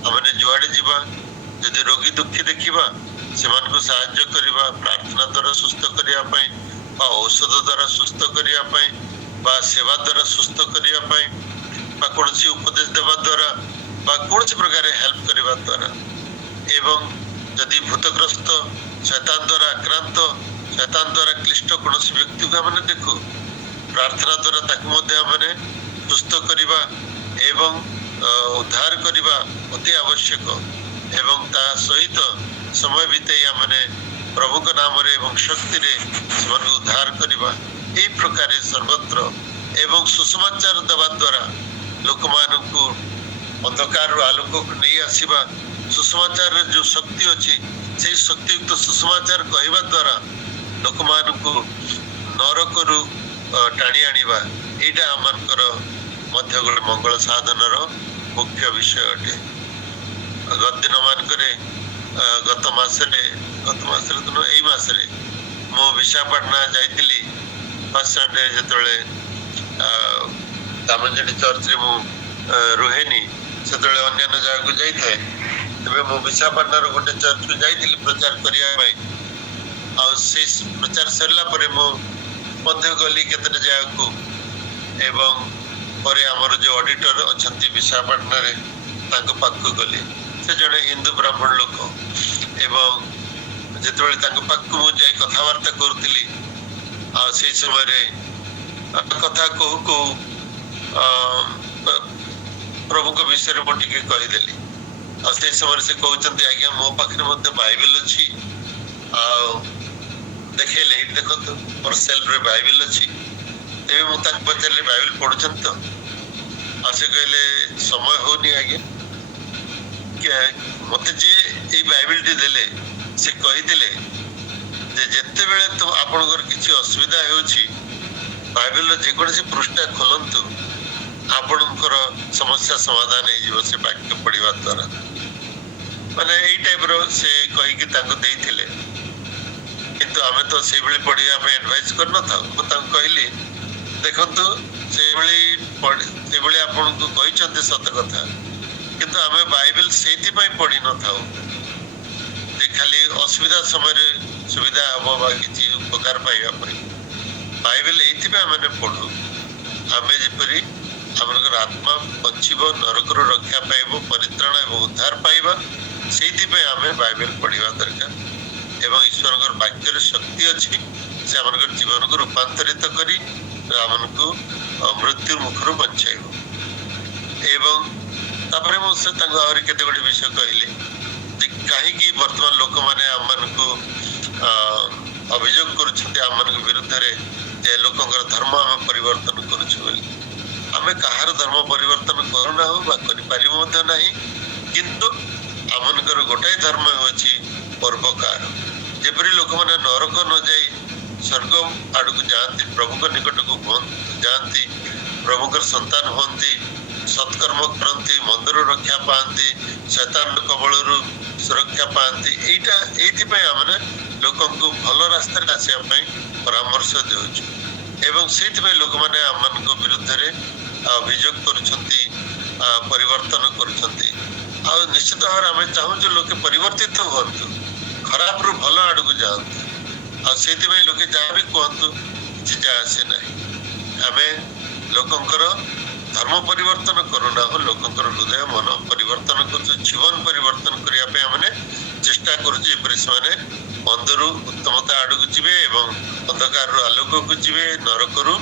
ଆମେ ଯୁଆଡ଼େ ଯିବା, ଯଦି ରୋଗୀ ଦୁଃଖୀ ଦେଖିବା ସେମାନଙ୍କୁ ସାହାଯ୍ୟ କରିବା, ପ୍ରାର୍ଥନା ଦ୍ୱାରା ସୁସ୍ଥ କରିବା ପାଇଁ ବା ଔଷଧ ଦ୍ୱାରା ସୁସ୍ଥ କରିବା ପାଇଁ ବା ସେବା ଦ୍ୱାରା ସୁସ୍ଥ କରିବା ପାଇଁ ବା କୌଣସି ଉପଦେଶ ଦେବା ଦ୍ୱାରା ବା କୌଣସି ପ୍ରକାର ହେଲ୍ପ କରିବା ଦ୍ୱାରା, ଏବଂ ଯଦି ଭୂତଗ୍ରସ୍ତ ଶୈତାନ ଦ୍ୱାରା ଆକ୍ରାନ୍ତ, ଶୈତାନ ଦ୍ୱାରା କ୍ଲିଷ୍ଟ କୌଣସି ବ୍ୟକ୍ତିକୁ ଆମେ ଦେଖୁ, ପ୍ରାର୍ଥନା ଦ୍ୱାରା ତାକୁ ମଧ୍ୟ ଆମେ ସୁସ୍ଥ କରିବା ଏବଂ ଉଦ୍ଧାର କରିବା ଅତି ଆବଶ୍ୟକ। ଏବଂ ତା ସହିତ ସମୟ ବିତେଇ ଆମେ ପ୍ରଭୁଙ୍କ ନାମରେ ଏବଂ ଶକ୍ତିରେ ସେମାନଙ୍କୁ ଉଦ୍ଧାର କରିବା। ଏହି ପ୍ରକାର ସର୍ବତ୍ର ଏବଂ ସୁସମାଚାର ଦେବା ଦ୍ୱାରା ଲୋକମାନଙ୍କୁ ଅନ୍ଧକାରରୁ ଆଲୋକକୁ ନେଇ ଆସିବା, ସୁସମାଚାରରେ ଯୋଉ ଶକ୍ତି ଅଛି ସେଇ ଶକ୍ତିୟୁକ୍ତ ସୁସମାଚାର କହିବା ଦ୍ୱାରା ଲୋକମାନଙ୍କୁ ନରକରୁ ଟାଣି ଆଣିବା, ଏଇଟା ଆମମାନଙ୍କର ମଧ୍ୟ ଗୋଟେ ମଙ୍ଗଳ ସାଧନର ମୁଖ୍ୟ ବିଷୟ ଅଟେ। ଦିନ ମାନଙ୍କରେ ଗତ ମାସରେ ତ ନୁହଁ, ଏଇ ମାସରେ ମୁଁ ବିଶାଖାପାଟଣା ଯାଇଥିଲି। ଫାର୍ଷ୍ଟ ସଣ୍ଡେ ଯେତେବେଳେ ଦାମନଯୋଡ଼ି ଚର୍ଚ୍ଚରେ ମୁଁ ରୁହେନି, ସେତେବେଳେ ଅନ୍ୟାନ୍ୟ ଜାଗାକୁ ଯାଇଥାଏ। ତେବେ ମୁଁ ବିଶାଖାପାଟଣାର ଗୋଟେ ଚର୍ଚ୍ଚକୁ ଯାଇଥିଲି ପ୍ରଚାର କରିବା ପାଇଁ। ଆଉ ସେଇ ପ୍ରଚାର ସରିଲା ପରେ ମୁଁ ମଧ୍ୟ ଗଲି କେତେଟା ଜାଗାକୁ, ଏବଂ ପରେ ଆମର ଯୋଉ ଅଡିଟର ଅଛନ୍ତି ବିଶାଖାପାଟଣାରେ ତାଙ୍କ ପାଖକୁ ଗଲି। ସେ ଜଣେ ହିନ୍ଦୁ ବ୍ରାହ୍ମଣ ଲୋକ, ଏବଂ ଯେତେବେଳେ ତାଙ୍କ ପାଖକୁ ମୁଁ ଯାଇ କଥାବାର୍ତ୍ତା କରୁଥିଲି, ଆଉ ସେଇ ସମୟରେ କଥା କହୁ କହୁ ପ୍ରଭୁଙ୍କ ବିଷୟରେ ମୁଁ ଟିକେ କହିଦେଲି। ଆଉ ସେଇ ସମୟରେ ସେ କହୁଛନ୍ତି, ଆଜ୍ଞା ମୋ ପାଖରେ ମଧ୍ୟ ବାଇବେଲ ଅଛି। ଆଉ ଦେଖେଇଲେ, ଏଇଠି ଦେଖନ୍ତୁ ମୋର ସେଲ୍ଫରେ ବାଇବେଲ ଅଛି। ତେବେ ମୁଁ ତାଙ୍କୁ ପଚାରିଲି, ବାଇବେଲ ପଢୁଛନ୍ତି ତ? ଆଉ ସେ କହିଲେ, ସମୟ ହଉନି ଆଜ୍ଞା। ମତେ ଯିଏ ଏଇ ବାଇବେଲଟି ଦେଲେ ସେ କହିଥିଲେ ଯେ ଯେତେବେଳେ ତ ଆପଣଙ୍କର କିଛି ଅସୁବିଧା ହେଉଛି, ବାଇବେଲର ଯେକୌଣସି ପୃଷ୍ଠା ଖୋଲନ୍ତୁ, ଆପଣଙ୍କର ସମସ୍ୟା ସମାଧାନ ହେଇଯିବ ସେ ବାକ୍ୟ ପଢିବା ଦ୍ୱାରା। ମାନେ ଏଇ ଟାଇପର ସେ କହିକି ତାଙ୍କୁ ଦେଇଥିଲେ। କିନ୍ତୁ ଆମେ ତ ସେଇଭଳି ପଢିବା ପାଇଁ ଆଡଭାଇସ୍ କରିନଥାଉ। ମୁଁ ତାଙ୍କୁ କହିଲି, ଦେଖନ୍ତୁ ସେଇଭଳି ଆପଣଙ୍କୁ କହିଛନ୍ତି ସତ କଥା, କିନ୍ତୁ ଆମେ ବାଇବେଲ ସେଇଥିପାଇଁ ପଢିନଥାଉ ଯେ ଖାଲି ଅସୁବିଧା ସମୟରେ ସୁବିଧା ହବ ବା କିଛି ଉପକାର ପାଇବା ପାଇଁ। ବାଇବେଲ ଏଇଥିପାଇଁ ଆମେ ପଢୁ, ଆମେ ଯେପରି ଆମଙ୍କର ଆତ୍ମା ବଞ୍ଚିବ, ନରକରୁ ରକ୍ଷା ପାଇବ, ପରିତ୍ରାଣ ଏବଂ ଉଦ୍ଧାର ପାଇବା, ସେଇଥିପାଇଁ ଆମେ ବାଇବେଲ ପଢିବା ଦରକାର। ଏବଂ ଈଶ୍ୱରଙ୍କର ବାକ୍ୟରେ ଶକ୍ତି ଅଛି, ସେ ଆମଙ୍କର ଜୀବନକୁ ରୂପାନ୍ତରିତ କରି ଆମମାନଙ୍କୁ ମୃତ୍ୟୁ ମୁଖରୁ ବଞ୍ଚାଇବ। ଏବଂ ତାପରେ ମୁଁ ସେ ତାଙ୍କୁ ଆହୁରି କେତେ ଗୁଡ଼ିଏ ବିଷୟ କହିଲି ଯେ କାହିଁକି ବର୍ତ୍ତମାନ ଲୋକମାନେ ଆମମାନଙ୍କୁ ଅଭିଯୋଗ କରୁଛନ୍ତି ଆମମାନଙ୍କ ବିରୁଦ୍ଧରେ ଯେ ଲୋକଙ୍କର ଧର୍ମ ଆମେ ପରିବର୍ତ୍ତନ କରୁଛୁ ବୋଲି। ଆମେ କାହାର ଧର୍ମ ପରିବର୍ତ୍ତନ କରୁନାହୁଁ ବା କରିପାରିବୁ ମଧ୍ୟ ନାହିଁ, କିନ୍ତୁ ଆମମାନଙ୍କର ଗୋଟାଏ ଧର୍ମ ହେଉଛି ପରୋପକାର। ଯେପରି ଲୋକମାନେ ନରକ ନ ଯାଇ ସ୍ୱର୍ଗ ଆଡ଼କୁ ଯାଆନ୍ତି, ପ୍ରଭୁଙ୍କ ନିକଟକୁ ଯାଆନ୍ତି, ପ୍ରଭୁଙ୍କର ସନ୍ତାନ ହୁଅନ୍ତି, ସତ୍କର୍ମ କରନ୍ତି, ମନ୍ଦିର ରକ୍ଷା ପାଆନ୍ତି, ଶୈତାନ କବଳରୁ ସୁରକ୍ଷା ପାଆନ୍ତି। ଏଇଥିପାଇଁ ଆମେ ଲୋକଙ୍କୁ ଭଲ ରାସ୍ତାରେ ଆସିବା ପାଇଁ ପରାମର୍ଶ ଦେଉଛୁ। ଏବଂ ସେଇଥିପାଇଁ ଲୋକମାନେ ଆମମାନଙ୍କ ବିରୁଦ୍ଧରେ ଅଭିଯୋଗ କରୁଛନ୍ତି, ପରିବର୍ତ୍ତନ କରୁଛନ୍ତି। ଆଉ ନିଶ୍ଚିତ ଭାବରେ ଆମେ ଚାହୁଁଛୁ ଲୋକେ ପରିବର୍ତ୍ତିତ ହୁଅନ୍ତୁ, ଖରାପରୁ ଭଲ ଆଡ଼କୁ ଯାଆନ୍ତୁ। ଆଉ ସେଇଥିପାଇଁ ଲୋକେ ଯାହା ବି କୁହନ୍ତୁ କିଛି ଯାହା ଆସେ ନାହିଁ। ଆମେ ଲୋକଙ୍କର ଧର୍ମ ପରିବର୍ତ୍ତନ କରୁନାହୁଁ, ଲୋକଙ୍କର ହୃଦୟ ମନ ପରିବର୍ତ୍ତନ କରୁଛୁ, ଜୀବନ ପରିବର୍ତ୍ତନ କରିବା ପାଇଁ ଆମେ ଚେଷ୍ଟା କରୁଛୁ, ଯେପରି ସେମାନେ ଅନ୍ଧରୁ ଉତ୍ତମତା ଆଡ଼କୁ ଯିବେ ଏବଂ ଅନ୍ଧକାରରୁ ଆଲୋକକୁ ଯିବେ, ନରକରୁ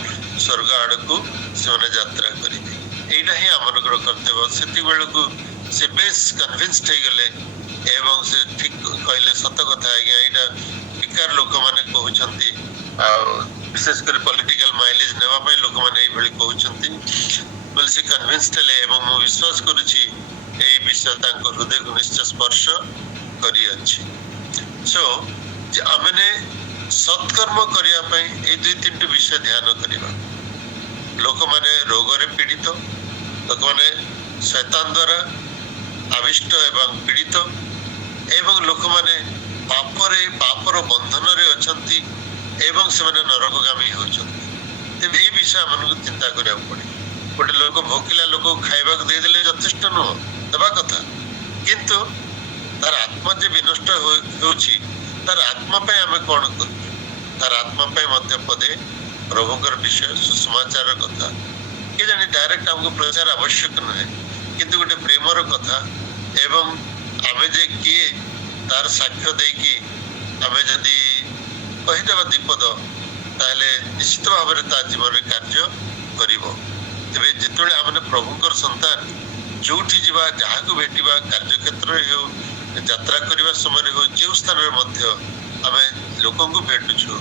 ସ୍ୱର୍ଗ ଆଡ଼କୁ ସେମାନେ ଯାତ୍ରା କରିବେ। ଏଇଟା ହିଁ ଆମମାନଙ୍କର କର୍ତ୍ତବ୍ୟ। ସେତିକିବେଳକୁ ସେ ବେଶ କନଭିନ୍ସଡ ହେଇଗଲେ ଏବଂ ସେ ଠିକ କହିଲେ, ସତ କଥା ଆଜ୍ଞା, ଏଇଟା ବେକାର ଲୋକମାନେ କହୁଛନ୍ତି, ଆଉ ବିଶେଷ କରି ପଲିଟିକାଲ ମାଇଲେଜ ନେବା ପାଇଁ ଲୋକମାନେ ଏଇଭଳି କହୁଛନ୍ତି ବୋଲି ସେ କନଭିନ୍ସଡ ହେଲେ। ଏବଂ ମୁଁ ବିଶ୍ୱାସ କରୁଛି ଏଇ ବିଷୟ ତାଙ୍କ ହୃଦୟକୁ ନିଶ୍ଚୟ ସ୍ପର୍ଶ କରିଅଛି। ସୋ ଯେ ଆମେ ସତ୍କର୍ମ କରିବା ପାଇଁ ଏଇ 2-3ଟି ବିଷୟ ଧ୍ୟାନ କରିବା। ଲୋକମାନେ ରୋଗରେ ପୀଡ଼ିତ, ଲୋକମାନେ ଶୈତାନ ଦ୍ୱାରା ଆବିଷ୍ଟ ଏବଂ ପୀଡ଼ିତ, ଏବଂ ଲୋକମାନେ ପାପର ବନ୍ଧନରେ ଅଛନ୍ତି ଏବଂ ସେମାନେ ନରକଗାମୀ ହେଉଛନ୍ତି। ତେବେ ଏଇ ବିଷୟ ଆମମାନଙ୍କୁ ଚିନ୍ତା କରିବାକୁ ପଡେ। ଗୋଟେ ଲୋକ ଭୋକିଲା ଲୋକକୁ ଖାଇବାକୁ ଦେଇଦେଲେ ଯଥେଷ୍ଟ ନୁହଁ, ଦେବା କଥା, କିନ୍ତୁ ତାର ଆତ୍ମା ଯେ ବିନଷ୍ଟ ହେଉଛି, ତାର ଆତ୍ମା ପାଇଁ ଆମେ କଣ କରୁଛୁ? ତାର ଆତ୍ମା ପାଇଁ ମଧ୍ୟ ପଦେ ପ୍ରଭୁଙ୍କର ବିଷୟ ସୁସମାଚାର କଥା, କେଜାଣି ଡାଇରେକ୍ଟ ଆମକୁ ପ୍ରଚାର ଆବଶ୍ୟକ ନୁହେଁ, କିନ୍ତୁ ଗୋଟେ ପ୍ରେମର କଥା। ଏବଂ ଆମେ ଯେ କିଏ ତାର ସାକ୍ଷ୍ୟ ଦେଇକି ଆମେ ଯଦି କହିଦେବା ଦ୍ୱିପଦ, ତାହେଲେ ନିଶ୍ଚିତ ଭାବରେ ତା ଜୀବନରେ କାର୍ଯ୍ୟ କରିବ। ତେବେ ଯେତେବେଳେ ଆମେ ପ୍ରଭୁଙ୍କର ସନ୍ତାନ ଯୋଉଠି ଯିବା, ଯାହାକୁ ଭେଟିବା, କାର୍ଯ୍ୟକ୍ଷେତ୍ରରେ ହେଉ, ଯାତ୍ରା କରିବା ସମୟରେ ହେଉ, ଯେଉଁ ସ୍ଥାନରେ ମଧ୍ୟ ଆମେ ଲୋକଙ୍କୁ ଭେଟୁଛୁ,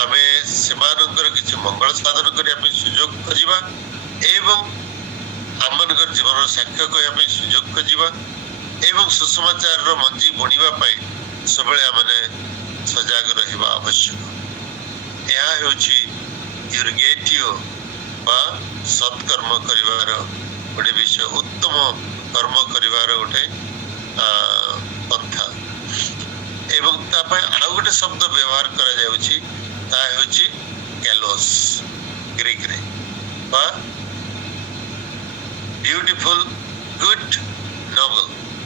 ଆମେ ସେମାନଙ୍କର କିଛି ମଙ୍ଗଳ ସାଧନ କରିବା ପାଇଁ ସୁଯୋଗ ଖୋଜିବା ଏବଂ ଆମମାନଙ୍କର ଜୀବନର ସାକ୍ଷ୍ୟ କହିବା ପାଇଁ ସୁଯୋଗ ଖୋଜିବା ଏବଂ ସୁସମାଚାରର ମଞ୍ଜି ବୁଣିବା ପାଇଁ ସବୁବେଳେ ଆମମାନେ ସଜାଗ ରହିବା ଆବଶ୍ୟକ। ଏହା ହେଉଛି ୟୁର୍ଗେଟିଓ ବା ସତ୍କର୍ମ କରିବାର ଗୋଟେ ବିଷୟ, ଉତ୍ତମ କର୍ମ କରିବାର ଗୋଟେ ପନ୍ଥା। ଏବଂ ତା ପାଇଁ ଆଉ ଗୋଟେ ଶବ୍ଦ ବ୍ୟବହାର କରାଯାଉଛି, ତାହା ହେଉଛି କ୍ୟାଲୋସ୍, ଗ୍ରୀକରେ ବା ବ୍ୟୁଟିଫୁଲ, ଗୁଡ୍, ନୋବଲ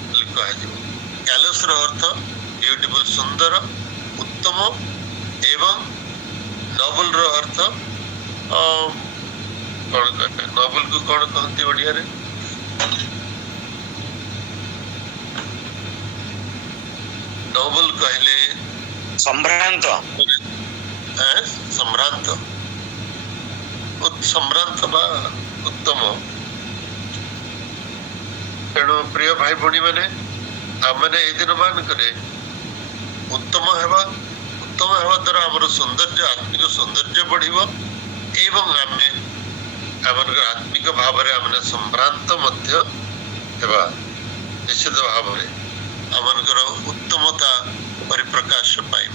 ବୋଲି କୁହାଯିବ। କ୍ୟାଲୋସ୍ର ଅର୍ଥ ବ୍ୟୁଟିଫୁଲ, ସୁନ୍ଦର, ଉତ୍ତମ, ଏବଂ ନୋବେଲର ଅର୍ଥ କଣ କହିବେ, ନୋବେଲକୁ କଣ କହନ୍ତି ଓଡ଼ିଆରେ? ନୋବେଲ କହିଲେ ସମ୍ଭ୍ରାନ୍ତ, ସମ୍ଭ୍ରାନ୍ତ, ସମ୍ଭ୍ରାନ୍ତ ବା ଉତ୍ତମ। ତେଣୁ ପ୍ରିୟ ଭାଇ ଭଉଣୀ ମାନେ, ଆମମାନେ ଏଇ ଦିନ ମାନଙ୍କରେ ଉତ୍ତମ ହେବା ଦ୍ୱାରା ଆମର ସୌନ୍ଦର୍ଯ୍ୟ, ଆତ୍ମିକ ସୌନ୍ଦର୍ଯ୍ୟ ବଢିବ ଏବଂ ଆମେ ଆମର ଆତ୍ମିକ ଭାବରେ ଆମେ ସମ୍ଭ୍ରାନ୍ତ ମଧ୍ୟ ହେବା। ନିଶ୍ଚିତ ଭାବରେ ଆମମାନଙ୍କର ଉତ୍ତମତା ପରିପ୍ରକାଶ ପାଇବ।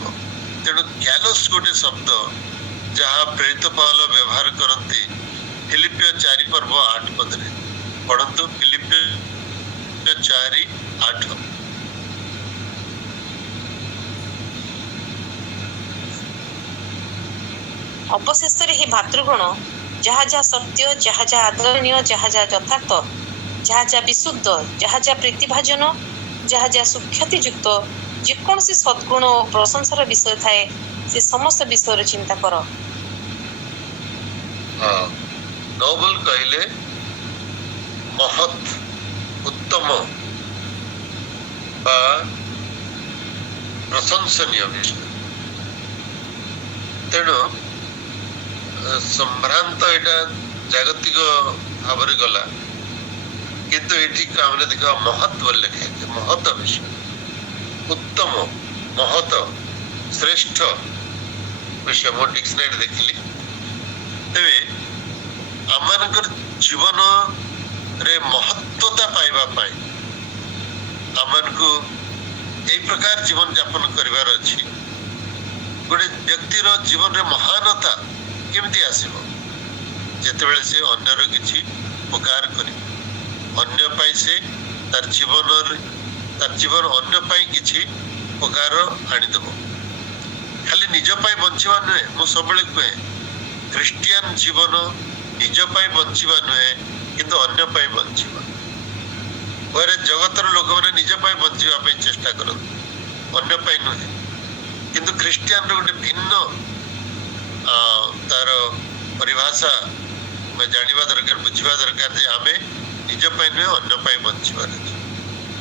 ତେଣୁ କ୍ୟାଲୋସ୍ ଗୋଟେ ଶବ୍ଦ ଯାହା ପ୍ରେରିତ ପାଉଲ ବ୍ୟବହାର କରନ୍ତି ଫିଲିପିଓ 4:8 ପଢନ୍ତୁ। ଫିଲିପିଓ 4:8। ଅବଶେଷରେ ହେ ଭାତୃଗଣ, ଯାହା ଯାହା ସତ୍ୟ, ଯାହା ଯାହା ଆଦରଣୀୟ, ଯାହା ଯାହା ଯଥାର୍ଥ, ଯାହା ଯାହା ବିଶୁଦ୍ଧ, ଯାହା ଯାହା ପ୍ରୀତିଭାଜନ, ଯାହା ଯାହା ସୁଖ୍ୟାତିଯୁକ୍ତ, ଯେକୌଣସି ସଦ୍ଗୁଣ ଓ ପ୍ରଶଂସାର ବିଷୟ ଥାଏ, ସେ ସମସ୍ତ ବିଷୟରେ ଚିନ୍ତା କର। ନୋବେଲ କହିଲେ ମହତ୍, ଉତ୍ତମ ବା ପ୍ରଶଂସନୀୟ ବିଷୟ। ତେଣୁ ସମ୍ଭ୍ରାନ୍ତ ଏଇଟା ଜାଗତିକ ଭାବରେ ଗଲା, କିନ୍ତୁ ଏଠି ଆମେ ଦେଖିବା ମହତ୍ ବୋଲି ଲେଖା ହେଇଛି। ମହତ ବିଷୟ, ଉତ୍ତମ, ମହତ, ଶ୍ରେଷ୍ଠ ବିଷୟ ମୁଁ ଡିକ୍ସନାରୀ ଦେଖିଲି। ତେବେ ଆମମାନଙ୍କର ଜୀବନରେ ମହତ୍ଵତା ପାଇବା ପାଇଁ ଆମମାନଙ୍କୁ ଏଇ ପ୍ରକାର ଜୀବନ ଯାପନ କରିବାର ଅଛି। ଗୋଟେ ବ୍ୟକ୍ତିର ଜୀବନରେ ମହାନତା କେମିତି ଆସିବ? ଯେତେବେଳେ ସେ ଅନ୍ୟର କିଛି ଉପକାର କରିବ, ଅନ୍ୟ ପାଇଁ ସେ ତାର ଜୀବନ ଅନ୍ୟ ପାଇଁ କିଛି ଉପକାର ଆଣିଦେବ। ଖାଲି ନିଜ ପାଇଁ ବଞ୍ଚିବା ନୁହେଁ। ମୁଁ ସବୁବେଳେ କୁହେ, ଖ୍ରୀଷ୍ଟିଆନ ଜୀବନ ନିଜ ପାଇଁ ବଞ୍ଚିବା ନୁହେଁ, କିନ୍ତୁ ଅନ୍ୟ ପାଇଁ ବଞ୍ଚିବା। ପରେ ଜଗତର ଲୋକମାନେ ନିଜ ପାଇଁ ବଞ୍ଚିବା ପାଇଁ ଚେଷ୍ଟା କରନ୍ତି, ଅନ୍ୟ ପାଇଁ ନୁହେଁ। କିନ୍ତୁ ଖ୍ରୀଷ୍ଟିଆନର ଗୋଟେ ଭିନ୍ନ ତାର ପରିଭାଷା ଆମେ ଜାଣିବା ଦରକାର, ବୁଝିବା ଦରକାର ଯେ ଆମେ ନିଜ ପାଇଁ ନୁହେଁ, ଅନ୍ୟ ପାଇଁ ବଞ୍ଚିବାର ଅଛି।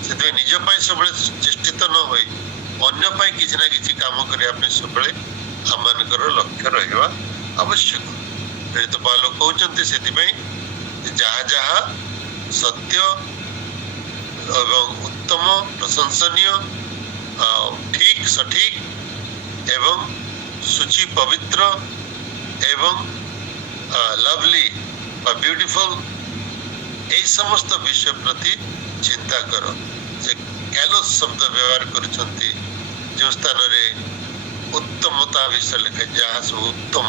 ସେଥିପାଇଁ ନିଜ ପାଇଁ ସବୁବେଳେ ଚେଷ୍ଟିତ ନ ହୋଇ ଅନ୍ୟ ପାଇଁ କିଛି ନା କିଛି କାମ କରିବା ପାଇଁ ସବୁବେଳେ ଆମମାନଙ୍କର ଲକ୍ଷ୍ୟ ରହିବା ଆବଶ୍ୟକ। ପ୍ରେରିତ ପାଉଲ କହୁଛନ୍ତି ସେଥିପାଇଁ ଯାହା ଯାହା ସତ୍ୟ ଏବଂ ଉତ୍ତମ, ପ୍ରଶଂସନୀୟ, ଠିକ, ସଠିକ ଏବଂ ଶୁଚି, ପବିତ୍ର ଏବଂ ଲଭଲି ବା ବ୍ୟୁଟିଫୁଲ, এই সমস্ত বিষয় প্রতি চিন্তা কর। যে ক্যালোস শব্দ ব্যবহার করছেন যে স্থাନରେ উত্তমতা বিষয় লেখা, যাহা সব উত্তম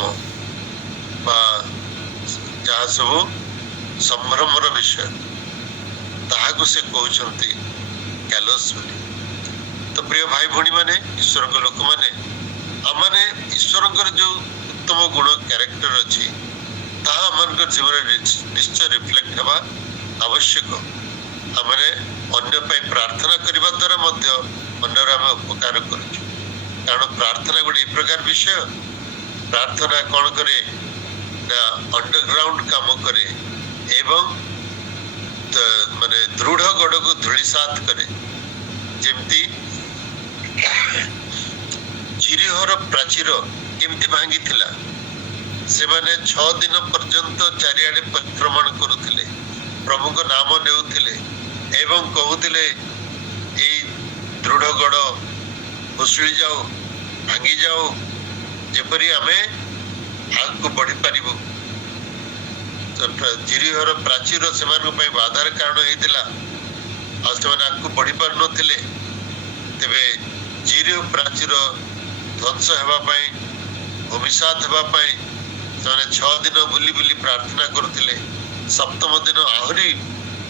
বা যাহা সব সম্ভ্রমর বিষয়, তাহাକୁ ସେ କହୁଛନ୍ତି କ୍ୟାଲୋସ୍ ବୋଲି। ତ ପ୍ରିୟ ଭାଇ ଭଉଣୀ ମାନେ, ଈଶ୍ୱରଙ୍କ ଲୋକମାନେ, ଆମମାନେ ଈଶ୍ୱରଙ୍କର ଯୋଉ ଉତ୍ତମ ଗୁଣ, କ୍ୟାରେକ୍ଟର ଅଛି, ତାହା ଆମମାନଙ୍କ ଜୀବନରେ ନିଶ୍ଚୟ ରିଫ୍ଲେକ୍ଟ ହେବା ଆବଶ୍ୟକ। ଆମେ ଅନ୍ୟ ପାଇଁ ପ୍ରାର୍ଥନା କରିବା ଦ୍ୱାରା ମଧ୍ୟ ଅନ୍ୟର ଆମେ ଉପକାର କରୁଛୁ। କାରଣ ପ୍ରାର୍ଥନା ଗୋଟେ ଏ ପ୍ରକାର ବିଷୟ, ପ୍ରାର୍ଥନା କ'ଣ କରେ ନା ଅଣ୍ଡରଗ୍ରାଉଣ୍ଡ କାମ କରେ ଏବଂ ମାନେ ଦୃଢ଼ ଗୋଡ଼କୁ ଧୂଳିସାତ କରେ। ଯେମିତି ଚିରିହର ପ୍ରାଚୀର କେମିତି ଭାଙ୍ଗିଥିଲା, ସେମାନେ 6 ଦିନ ପର୍ଯ୍ୟନ୍ତ ଚାରିଆଡେ ପରିଭ୍ରମଣ କରୁଥିଲେ, ପ୍ରଭୁଙ୍କ ନାମ ନେଉଥିଲେ ଏବଂ କହୁଥିଲେ ଏଇ ଦୃଢ଼ ଗଡ଼ ଭୁଷୁଳି ଯାଉ, ଭାଙ୍ଗି ଯାଉ, ଯେପରି ଆମେ ଆଗକୁ ବଢିପାରିବୁ। ଜିରିହର ପ୍ରାଚୀର ସେମାନଙ୍କ ପାଇଁ ବାଧାର କାରଣ ହେଇଥିଲା ଆଉ ସେମାନେ ଆଗକୁ ବଢି ପାରୁନଥିଲେ। ତେବେ ଜିରିହ ପ୍ରାଚୀର ଧ୍ୱଂସ ହେବା ପାଇଁ ଭୂମିସାତ ହେବା ପାଇଁ ସେମାନେ 6 ଦିନ ବୁଲି ବୁଲି ପ୍ରାର୍ଥନା କରୁଥିଲେ। ସପ୍ତମ ଦିନ ଆହୁରି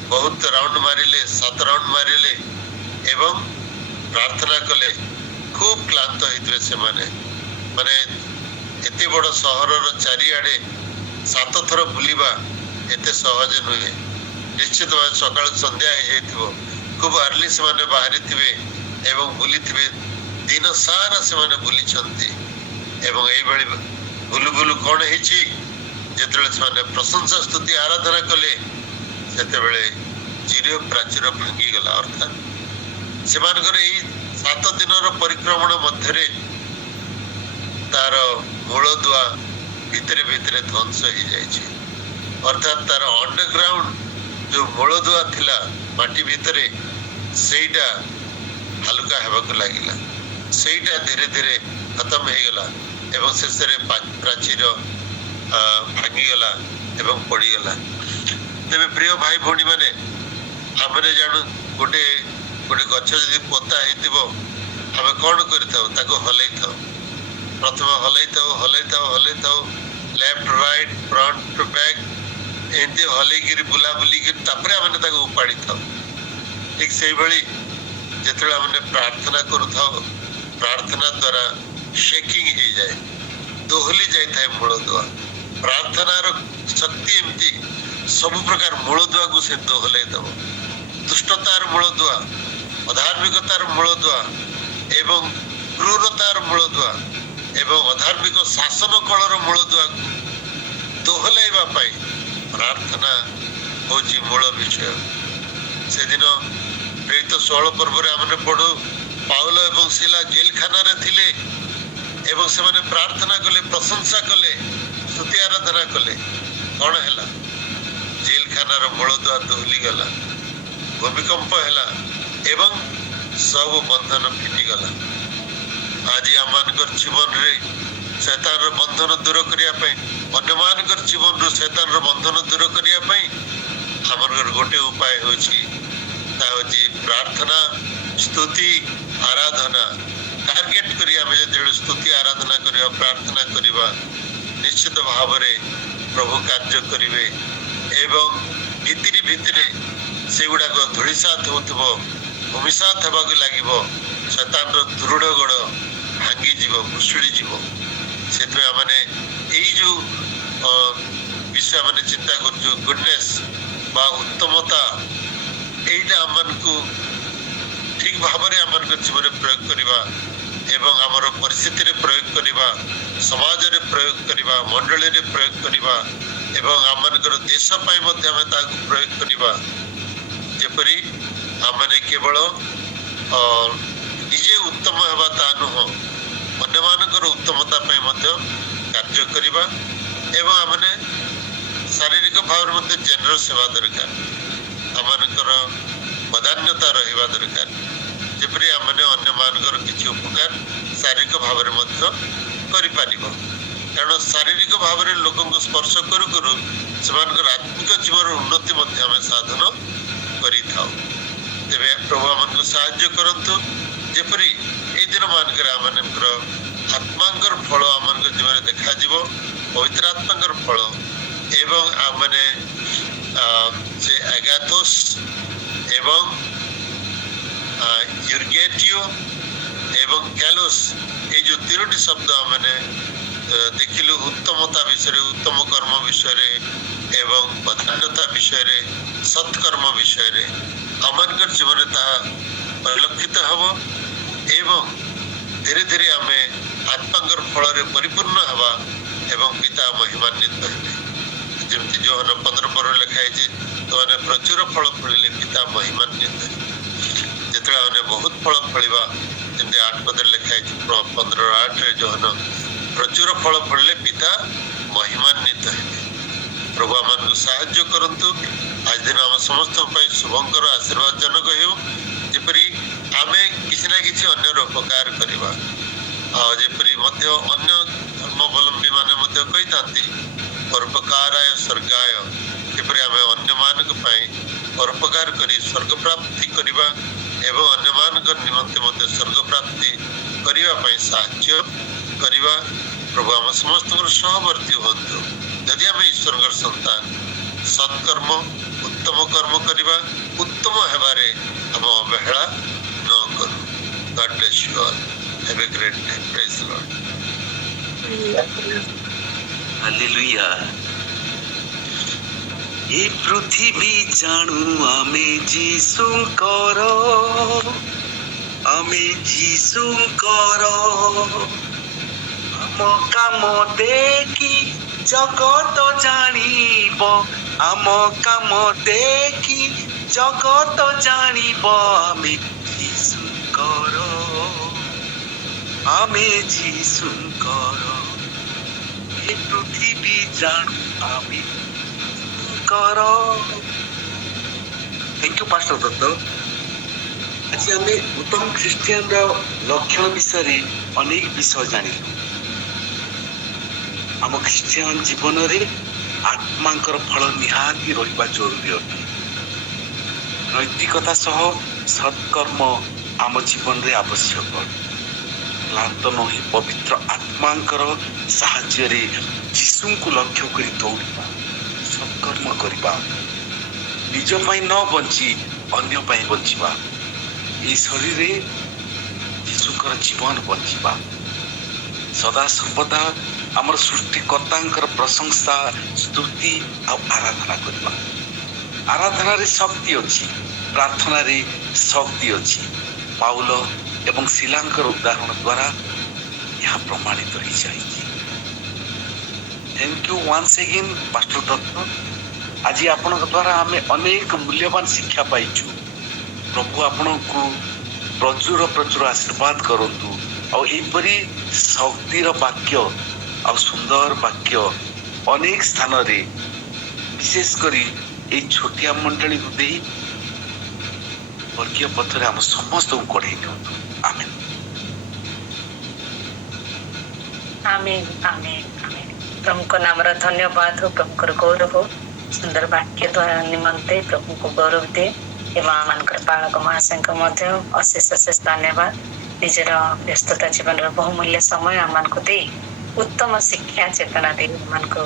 ବହୁତ ରାଉଣ୍ଡ ମାରିଲେ, 7 ରାଉଣ୍ଡ ମାରିଲେ ଏବଂ ପ୍ରାର୍ଥନା କଲେ। ଖୁବ୍ କ୍ଳାନ୍ତ ହେଇଥିବେ ସେମାନେ। ମାନେ ଏତେ ବଡ଼ ସହରର ଚାରିଆଡ଼େ 7 ଥର ବୁଲିବା ଏତେ ସହଜ ନୁହେଁ। ନିଶ୍ଚିତ ଭାବେ ସକାଳୁ ସନ୍ଧ୍ୟା ହେଇଯାଇଥିବ। ଖୁବ୍ ଆର୍ଲି ସେମାନେ ବାହାରିଥିବେ ଏବଂ ବୁଲିଥିବେ। ଦିନ ସାରା ସେମାନେ ବୁଲିଛନ୍ତି ଏବଂ ଏଇଭଳି ବୁଲୁ ବୁଲୁ କ'ଣ ହେଇଛି, ଯେତେବେଳେ ସେମାନେ ପ୍ରଶଂସା ସ୍ତୁତି ଆରାଧନା କଲେ ସେତେବେଳେ ଜିରିହ ପ୍ରାଚୀର ଭାଙ୍ଗିଗଲା। ଅର୍ଥାତ୍ ସେମାନଙ୍କର ଏଇ 7 ଦିନର ପରିକ୍ରମଣ ମଧ୍ୟରେ ତାର ମୂଳଦୁଆ ଭିତରେ ଭିତରେ ଧ୍ୱଂସ ହେଇଯାଇଛି। ଅର୍ଥାତ୍ ତାର ଅଣ୍ଡରଗ୍ରାଉଣ୍ଡ ଯୋଉ ମୂଳଦୁଆ ଥିଲା ମାଟି ଭିତରେ, ସେଇଟା ହାଲୁକା ହେବାକୁ ଲାଗିଲା। ସେଇଟା ଧୀରେ ଧୀରେ ଖତମ ହେଇଗଲା ଏବଂ ଶେଷରେ ପ୍ରାଚୀର ଭାଙ୍ଗିଗଲା ଏବଂ ପଡ଼ିଗଲା। ତେବେ ପ୍ରିୟ ଭାଇ ଭଉଣୀ ମାନେ, ଆମେ ଜାଣୁ ଗୋଟେ ଗଛ ଯଦି ପୋତା ହେଇଥିବ ଆମେ କ'ଣ କରିଥାଉ? ତାକୁ ହଲେଇଥାଉ। ପ୍ରଥମେ ହଲେଇଥାଉ left right front to back, ଏମିତି ହଲେଇକିରି ବୁଲିକିରି ତାପରେ ଆମେ ତାକୁ ଉପାଡ଼ିଥାଉ। ଠିକ୍ ସେଇଭଳି ଯେତେବେଳେ ଆମେ ପ୍ରାର୍ଥନା କରୁଥାଉ, ପ୍ରାର୍ଥନା ଦ୍ୱାରା ଶେକିଂ ହେଇଯାଏ, ଦୋହଲି ଯାଇଥାଏ ମୂଳଦୁଆ। ପ୍ରାର୍ଥନାର ଶକ୍ତି ଏମିତି ସବୁ ପ୍ରକାର ମୂଳଦୁଆକୁ ସେ ଦୋହଲେଇ ଦେବ। ଦୁଷ୍ଟତାର ମୂଳଦୁଆ, ଅଧାର୍ମିକତାର ମୂଳଦୁଆ ଏବଂ କ୍ରୂରତାର ମୂଳଦୁଆ ଏବଂ ଅଧାର୍ମିକ ଶାସନ କଳର ମୂଳଦୁଆକୁ ଦୋହଲାଇବା ପାଇଁ ପ୍ରାର୍ଥନା ହେଉଛି ମୂଳ ବିଷୟ। ସେଦିନ ପ୍ରେରିତ 16 ପର୍ବରେ ଆମେ ପଢୁ, ପାଉଲ ଏବଂ ସିଲା ଜେଲଖାନାରେ ଥିଲେ ଏବଂ ସେମାନେ ପ୍ରାର୍ଥନା କଲେ, ପ୍ରଶଂସା କଲେ, ସ୍ତୁତି ଆରାଧନା କଲେ। କ'ଣ ହେଲା? ଜେଲଖାନାର ମୂଳଦୁଆ ଦୋହଲିଗଲା, ଭୂମିକମ୍ପ ହେଲା ଏବଂ ସବୁ ବନ୍ଧନ ଫିଟିଗଲା। ଆଜି ଆମମାନଙ୍କର ଜୀବନରେ ଶୈତାନର ବନ୍ଧନ ଦୂର କରିବା ପାଇଁ, ଅନ୍ୟମାନଙ୍କର ଜୀବନରୁ ଶୈତାନର ବନ୍ଧନ ଦୂର କରିବା ପାଇଁ ଆମର ଗୋଟେ ଉପାୟ ହେଉଛି, ତାହା ହେଉଛି ପ୍ରାର୍ଥନା, ସ୍ତୁତି, ଆରାଧନା। ଟାର୍ଗେଟ କରି ଆମେ ଯେତେବେଳେ ସ୍ତୁତି ଆରାଧନା କରିବା, ପ୍ରାର୍ଥନା କରିବା, ନିଶ୍ଚିତ ଭାବରେ ପ୍ରଭୁ କାର୍ଯ୍ୟ କରିବେ ଏବଂ ଭିତରେ ଭିତରେ ସେଗୁଡ଼ାକ ଧୂଳିସାତ ହେଉଥିବ, ଭୂମିସାତ ହେବାକୁ ଲାଗିବ। ଶୈତାନର ଦୃଢ଼ ଗୋଡ଼ ଭାଙ୍ଗିଯିବ, ଭୁଷୁଡ଼ିଯିବ। ସେଥିପାଇଁ ଆମେ ଏଇ ଯୋଉ ବିଷୟ ଆମେ ଚିନ୍ତା କରୁଛୁ, ଗୁଡନେସ୍ ବା ଉତ୍ତମତା, এইটা ଆମମାନଙ୍କୁ ଠିକ ଭାବରେ ଆମମାନଙ୍କ ଜୀବନରେ ପ୍ରୟୋଗ କରିବା ଏବଂ ଆମର ପରିସ୍ଥିତିରେ ପ୍ରୟୋଗ କରିବା, ସମାଜରେ ପ୍ରୟୋଗ କରିବା, ମଣ୍ଡଳୀରେ ପ୍ରୟୋଗ କରିବା ଏବଂ ଆମମାନଙ୍କର ଦେଶ ପାଇଁ ମଧ୍ୟ ଆମେ ତାହାକୁ ପ୍ରୟୋଗ କରିବା। ଯେପରି ଆମେ କେବଳ ନିଜେ ଉତ୍ତମ ହେବା ତାହା ନୁହଁ, ଅନ୍ୟମାନଙ୍କର ଉତ୍ତମତା ପାଇଁ ମଧ୍ୟ କାର୍ଯ୍ୟ କରିବା ଏବଂ ଆମେ ଶାରୀରିକ ଭାବରେ ମଧ୍ୟ ଜେନେରସ୍ ହେବା ଦରକାର। ଆମମାନଙ୍କର ବଦାନ୍ୟତା ରହିବା ଦରକାର, ଯେପରି ଆମେ ଅନ୍ୟମାନଙ୍କର କିଛି ଉପକାର ଶାରୀରିକ ଭାବରେ ମଧ୍ୟ କରିପାରିବ। କାରଣ ଶାରୀରିକ ଭାବରେ ଲୋକଙ୍କୁ ସ୍ପର୍ଶ କରୁ କରୁ ସେମାନଙ୍କର ଆତ୍ମିକ ଜୀବନର ଉନ୍ନତି ମଧ୍ୟ ଆମେ ସାଧନ କରିଥାଉ। ତେବେ ପ୍ରଭୁ ଆମମାନଙ୍କୁ ସାହାଯ୍ୟ କରନ୍ତୁ, ଯେପରି ଏଇ ଦିନ ମାନଙ୍କରେ ଆମମାନଙ୍କର ଆତ୍ମାଙ୍କର ଫଳ ଆମମାନଙ୍କ ଜୀବନରେ ଦେଖାଯିବ, ପବିତ୍ର ଆତ୍ମାଙ୍କର ଫଳ ଏବଂ ଆମେ ସେ ଆଗାଥୋସ୍ ଏବଂ ୟୁର୍ଗେଟିଓ ଏବଂ କ୍ୟାଲୋସ୍, এই যে 3টি শব্দ ଆମେ ଦେଖିଲୁ, ଉତ୍ତମତା ବିଷୟରେ, ଉତ୍ତମ କର୍ମ ବିଷୟରେ ଏବଂ ବଦାନ୍ୟତା ବିଷୟରେ, ସତ୍କର୍ମ ବିଷୟରେ ଆମମାନଙ୍କର ଜୀବନରେ ତାହା ପରିଲକ୍ଷିତ ହେବ ଏବଂ ଧୀରେ ଧୀରେ ଆମେ ଆତ୍ମାଙ୍କର ଫଳରେ ପରିପୂର୍ଣ୍ଣ ହେବା ଏବଂ ପିତା ମହିମାନ୍ୱିତ ହେବେ। ଯେମିତି ଯୋହନ 15 ଲେଖା ହେଇଛି, ତୁମେ ପ୍ରଚୁର ଫଳ ଫଳିଲେ ପିତା ମହିମାନ୍ୱିତ ହେବେ। ଯେତେବେଳେ ଆମେ ବହୁତ ଫଳ ଫଳିବା, ଯେମିତି 8 ପଦରେ ଲେଖା ହେଇଛି 15:8 ଯୋହନ, ପ୍ରଚୁର ଫଳ ଫଳିଲେ ପିତା ମହିମାନ୍ୱିତ ହେବେ। ପ୍ରଭୁ ଆମମାନଙ୍କୁ ସାହାଯ୍ୟ କରନ୍ତୁ। ଆଜି ଦିନ ଆମ ସମସ୍ତଙ୍କ ପାଇଁ ଶୁଭଙ୍କର ଆଶୀର୍ବାଦଜନକ ହେଉ, ଯେପରି ଆମେ କିଛି ନା କିଛି ଅନ୍ୟର ଉପକାର କରିବା। ଆଉ ଯେପରି ମଧ୍ୟ ଅନ୍ୟ ଧର୍ମାବଲମ୍ବୀ ମାନେ ମଧ୍ୟ କହିଥାନ୍ତି, ପରୋପକାରାୟ ସ୍ୱର୍ଗାୟ କିପରି ଆମେ ଅନ୍ୟମାନଙ୍କ ପାଇଁ ପରୋପକାର କରି ସ୍ୱର୍ଗ ପ୍ରାପ୍ତି କରିବା ଏବଂ ଅନ୍ୟମାନଙ୍କ ନିମନ୍ତେ ମଧ୍ୟ ସ୍ୱର୍ଗ ପ୍ରାପ୍ତି କରିବା ପାଇଁ ସାହାଯ୍ୟ କରିବା। ପ୍ରଭୁ ଆମ ସମସ୍ତଙ୍କର ସହବର୍ତ୍ତୀ ହୁଅନ୍ତୁ। ଯଦି ଆମେ ଈଶ୍ୱରଙ୍କର ସନ୍ତାନ, ସତ୍କର୍ମ ଉତ୍ତମ କର୍ମ କରିବା, ଉତ୍ତମ ହେବାରେ ଆମ ଅବହେଳା ନ କରୁ। God bless you all. Have a great day. Praise the Lord. Hallelujah. ଏ ପୃଥିବୀ ଜାଣୁ ଆମେ ଯୀଶୁଙ୍କର, ଆମେ ଯୀଶୁଙ୍କର। ଆମ କାମ ଦେଖି ଜଗତ ଜାଣିବ, ଆମ କାମ ଦେଖି ଜଗତ ଜାଣିବ। ଆମେ ଯୀଶୁଙ୍କର, ଆମେ ଯୀଶୁଙ୍କର। ଏ ପୃଥିବୀ ଜାଣୁ ଆମେ କର। Thank you pastor Dutta. ଆଜି ଆମେ ଉତ୍ତମ ଖ୍ରୀଷ୍ଟିଆନର ଲକ୍ଷଣ ବିଷୟରେ ଅନେକ ବିଷୟ ଜାଣିଲୁ। ଆମ ଖ୍ରୀଷ୍ଟିଆନ ଜୀବନରେ ଆତ୍ମାଙ୍କର ଫଳ ନିହାତି ରହିବା ଜରୁରୀ ଅଟେ। ନୈତିକତା ସହ ସତ୍କର୍ମ ଆମ ଜୀବନରେ ଆବଶ୍ୟକ। କ୍ଲାନ୍ତ ନୁହେଁ, ପବିତ୍ର ଆତ୍ମାଙ୍କର ସାହାଯ୍ୟରେ ଯୀଶୁଙ୍କୁ ଲକ୍ଷ୍ୟ କରି ଦୌଡ଼ିବା, ସତ୍କର୍ମ କରିବା, ନିଜ ପାଇଁ ନ ବଞ୍ଚି ଅନ୍ୟ ପାଇଁ ବଞ୍ଚିବା। ଏହି ଶରୀରରେ ଯୀଶୁଙ୍କର ଜୀବନ ବଞ୍ଚିବା। ସଦାସର୍ବଦା ଆମର ସୃଷ୍ଟିକର୍ତ୍ତାଙ୍କର ପ୍ରଶଂସା, ସ୍ତୁତି ଆଉ ଆରାଧନା କରିବା। ଆରାଧନାରେ ଶକ୍ତି ଅଛି, ପ୍ରାର୍ଥନାରେ ଶକ୍ତି ଅଛି। ପାଉଲ ଏବଂ ଶିଲାଙ୍କର ଉଦାହରଣ ଦ୍ୱାରା ଏହା ପ୍ରମାଣିତ ହୋଇଯାଇଛି। Thank you once again pastor Dutta. ଆଜି ଆପଣଙ୍କ ଦ୍ୱାରା ଆମେ ଅନେକ ମୂଲ୍ୟବାନ ଶିକ୍ଷା ପାଇଛୁ। ପ୍ରଭୁ ଆପଣଙ୍କୁ ପ୍ରଚୁର ପ୍ରଚୁର ଆଶୀର୍ବାଦ କରନ୍ତୁ। ଆଉ ଏହିପରି ଶକ୍ତିର ବାକ୍ୟ ଆଉ ସୁନ୍ଦର ବାକ୍ୟ ଅନେକ ସ୍ଥାନରେ, ବିଶେଷ କରି এই ଛୋଟିଆ ମଣ୍ଡଳୀକୁ ଦେଇ ବର୍ଗୀୟ ପଥରେ ଆମ ସମସ୍ତଙ୍କୁ କଢ଼େଇ ନିଅନ୍ତୁ। ଆମେନ୍। आमेन आमेन आमेन। प्रभुଙ୍କ ନାମର ଧନ୍ୟବାଦ हो, ପ୍ରଭୁଙ୍କର ଗୌରବ हो। ସୁନ୍ଦର ବାକ୍ୟ ଦ୍ୱାରା ନିମନ୍ତେ ପ୍ରଭୁଙ୍କୁ ଗୌରବ ଦିଏ ଏବଂ ଆମମାନଙ୍କର ପାଳକ ମହାଶୟଙ୍କ ମଧ୍ୟ ଅଶେଷ ଅଶେଷ ଧନ୍ୟବାଦ। ନିଜର ବ୍ୟସ୍ତତା ଜୀବନର ବହୁମୂଲ୍ୟ ସମୟ ଆମମାନଙ୍କୁ ଦେଇ ଉତ୍ତମ ଶିକ୍ଷା ଚେତନା ଦେଇ ଆମମାନଙ୍କୁ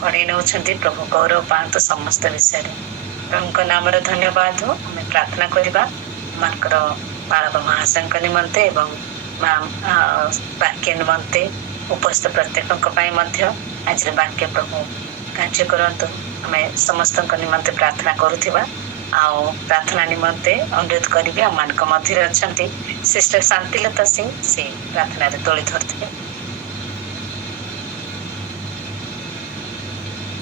ପଢ଼େଇ ନେଉଛନ୍ତି। ପ୍ରଭୁ ଗୌରବ ପାଆନ୍ତୁ ସମସ୍ତ ବିଷୟରେ। ପ୍ରଭୁଙ୍କ ନାମର ଧନ୍ୟବାଦ हो। ଆମେ ପ୍ରାର୍ଥନା କରିବା ଆମମାନଙ୍କର ପାଳକ ମହାଶୟଙ୍କ ନିମନ୍ତେ ଏବଂ ବାକ୍ୟ ନିମନ୍ତେ ଉପସ୍ଥିତ ପ୍ରତ୍ୟେକଙ୍କ ପାଇଁ ମଧ୍ୟ ଆଜିର ବାକ୍ୟ ପ୍ରଭୁ କାର୍ଯ୍ୟ କରନ୍ତୁ। ଆମେ ସମସ୍ତଙ୍କ ନିମନ୍ତେ ପ୍ରାର୍ଥନା କରୁଥିବା ଆଉ ପ୍ରାର୍ଥନା ନିମନ୍ତେ ଅନୁରୋଧ କରିବି ଆମମାନଙ୍କ ମଧ୍ୟରେ ଅଛନ୍ତି ସିଷ୍ଟର ଶାନ୍ତିଲତା ସିଂ, ସେ ପ୍ରାର୍ଥନାରେ ତୋଳି ଧରିଥିବେ।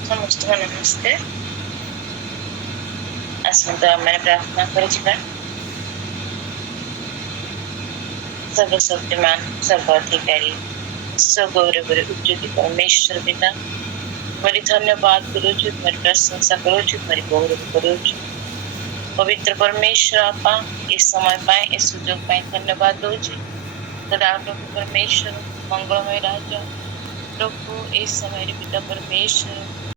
ସମସ୍ତଙ୍କୁ ନମସ୍ତେ। ଆସନ୍ତୁ ଆମେ ପ୍ରାର୍ଥନା କରିଯିବା। सर्वशक्तिमान सर्वाधिकारी गौरवरे उज्ज्वल परमेश्वर पिता, तुम्हारी धन्यवाद करूँ, तुम्हारी प्रशंसा करूँ, तुम्हारी गौरव करूँ। पवित्र परमेश्वर आपा इस समय पाए, इस सुजोग पाए धन्यवाद दो। सदा प्रभु परमेश्वर मंगलमय राजा प्रभु इस समय पिता परमेश्वर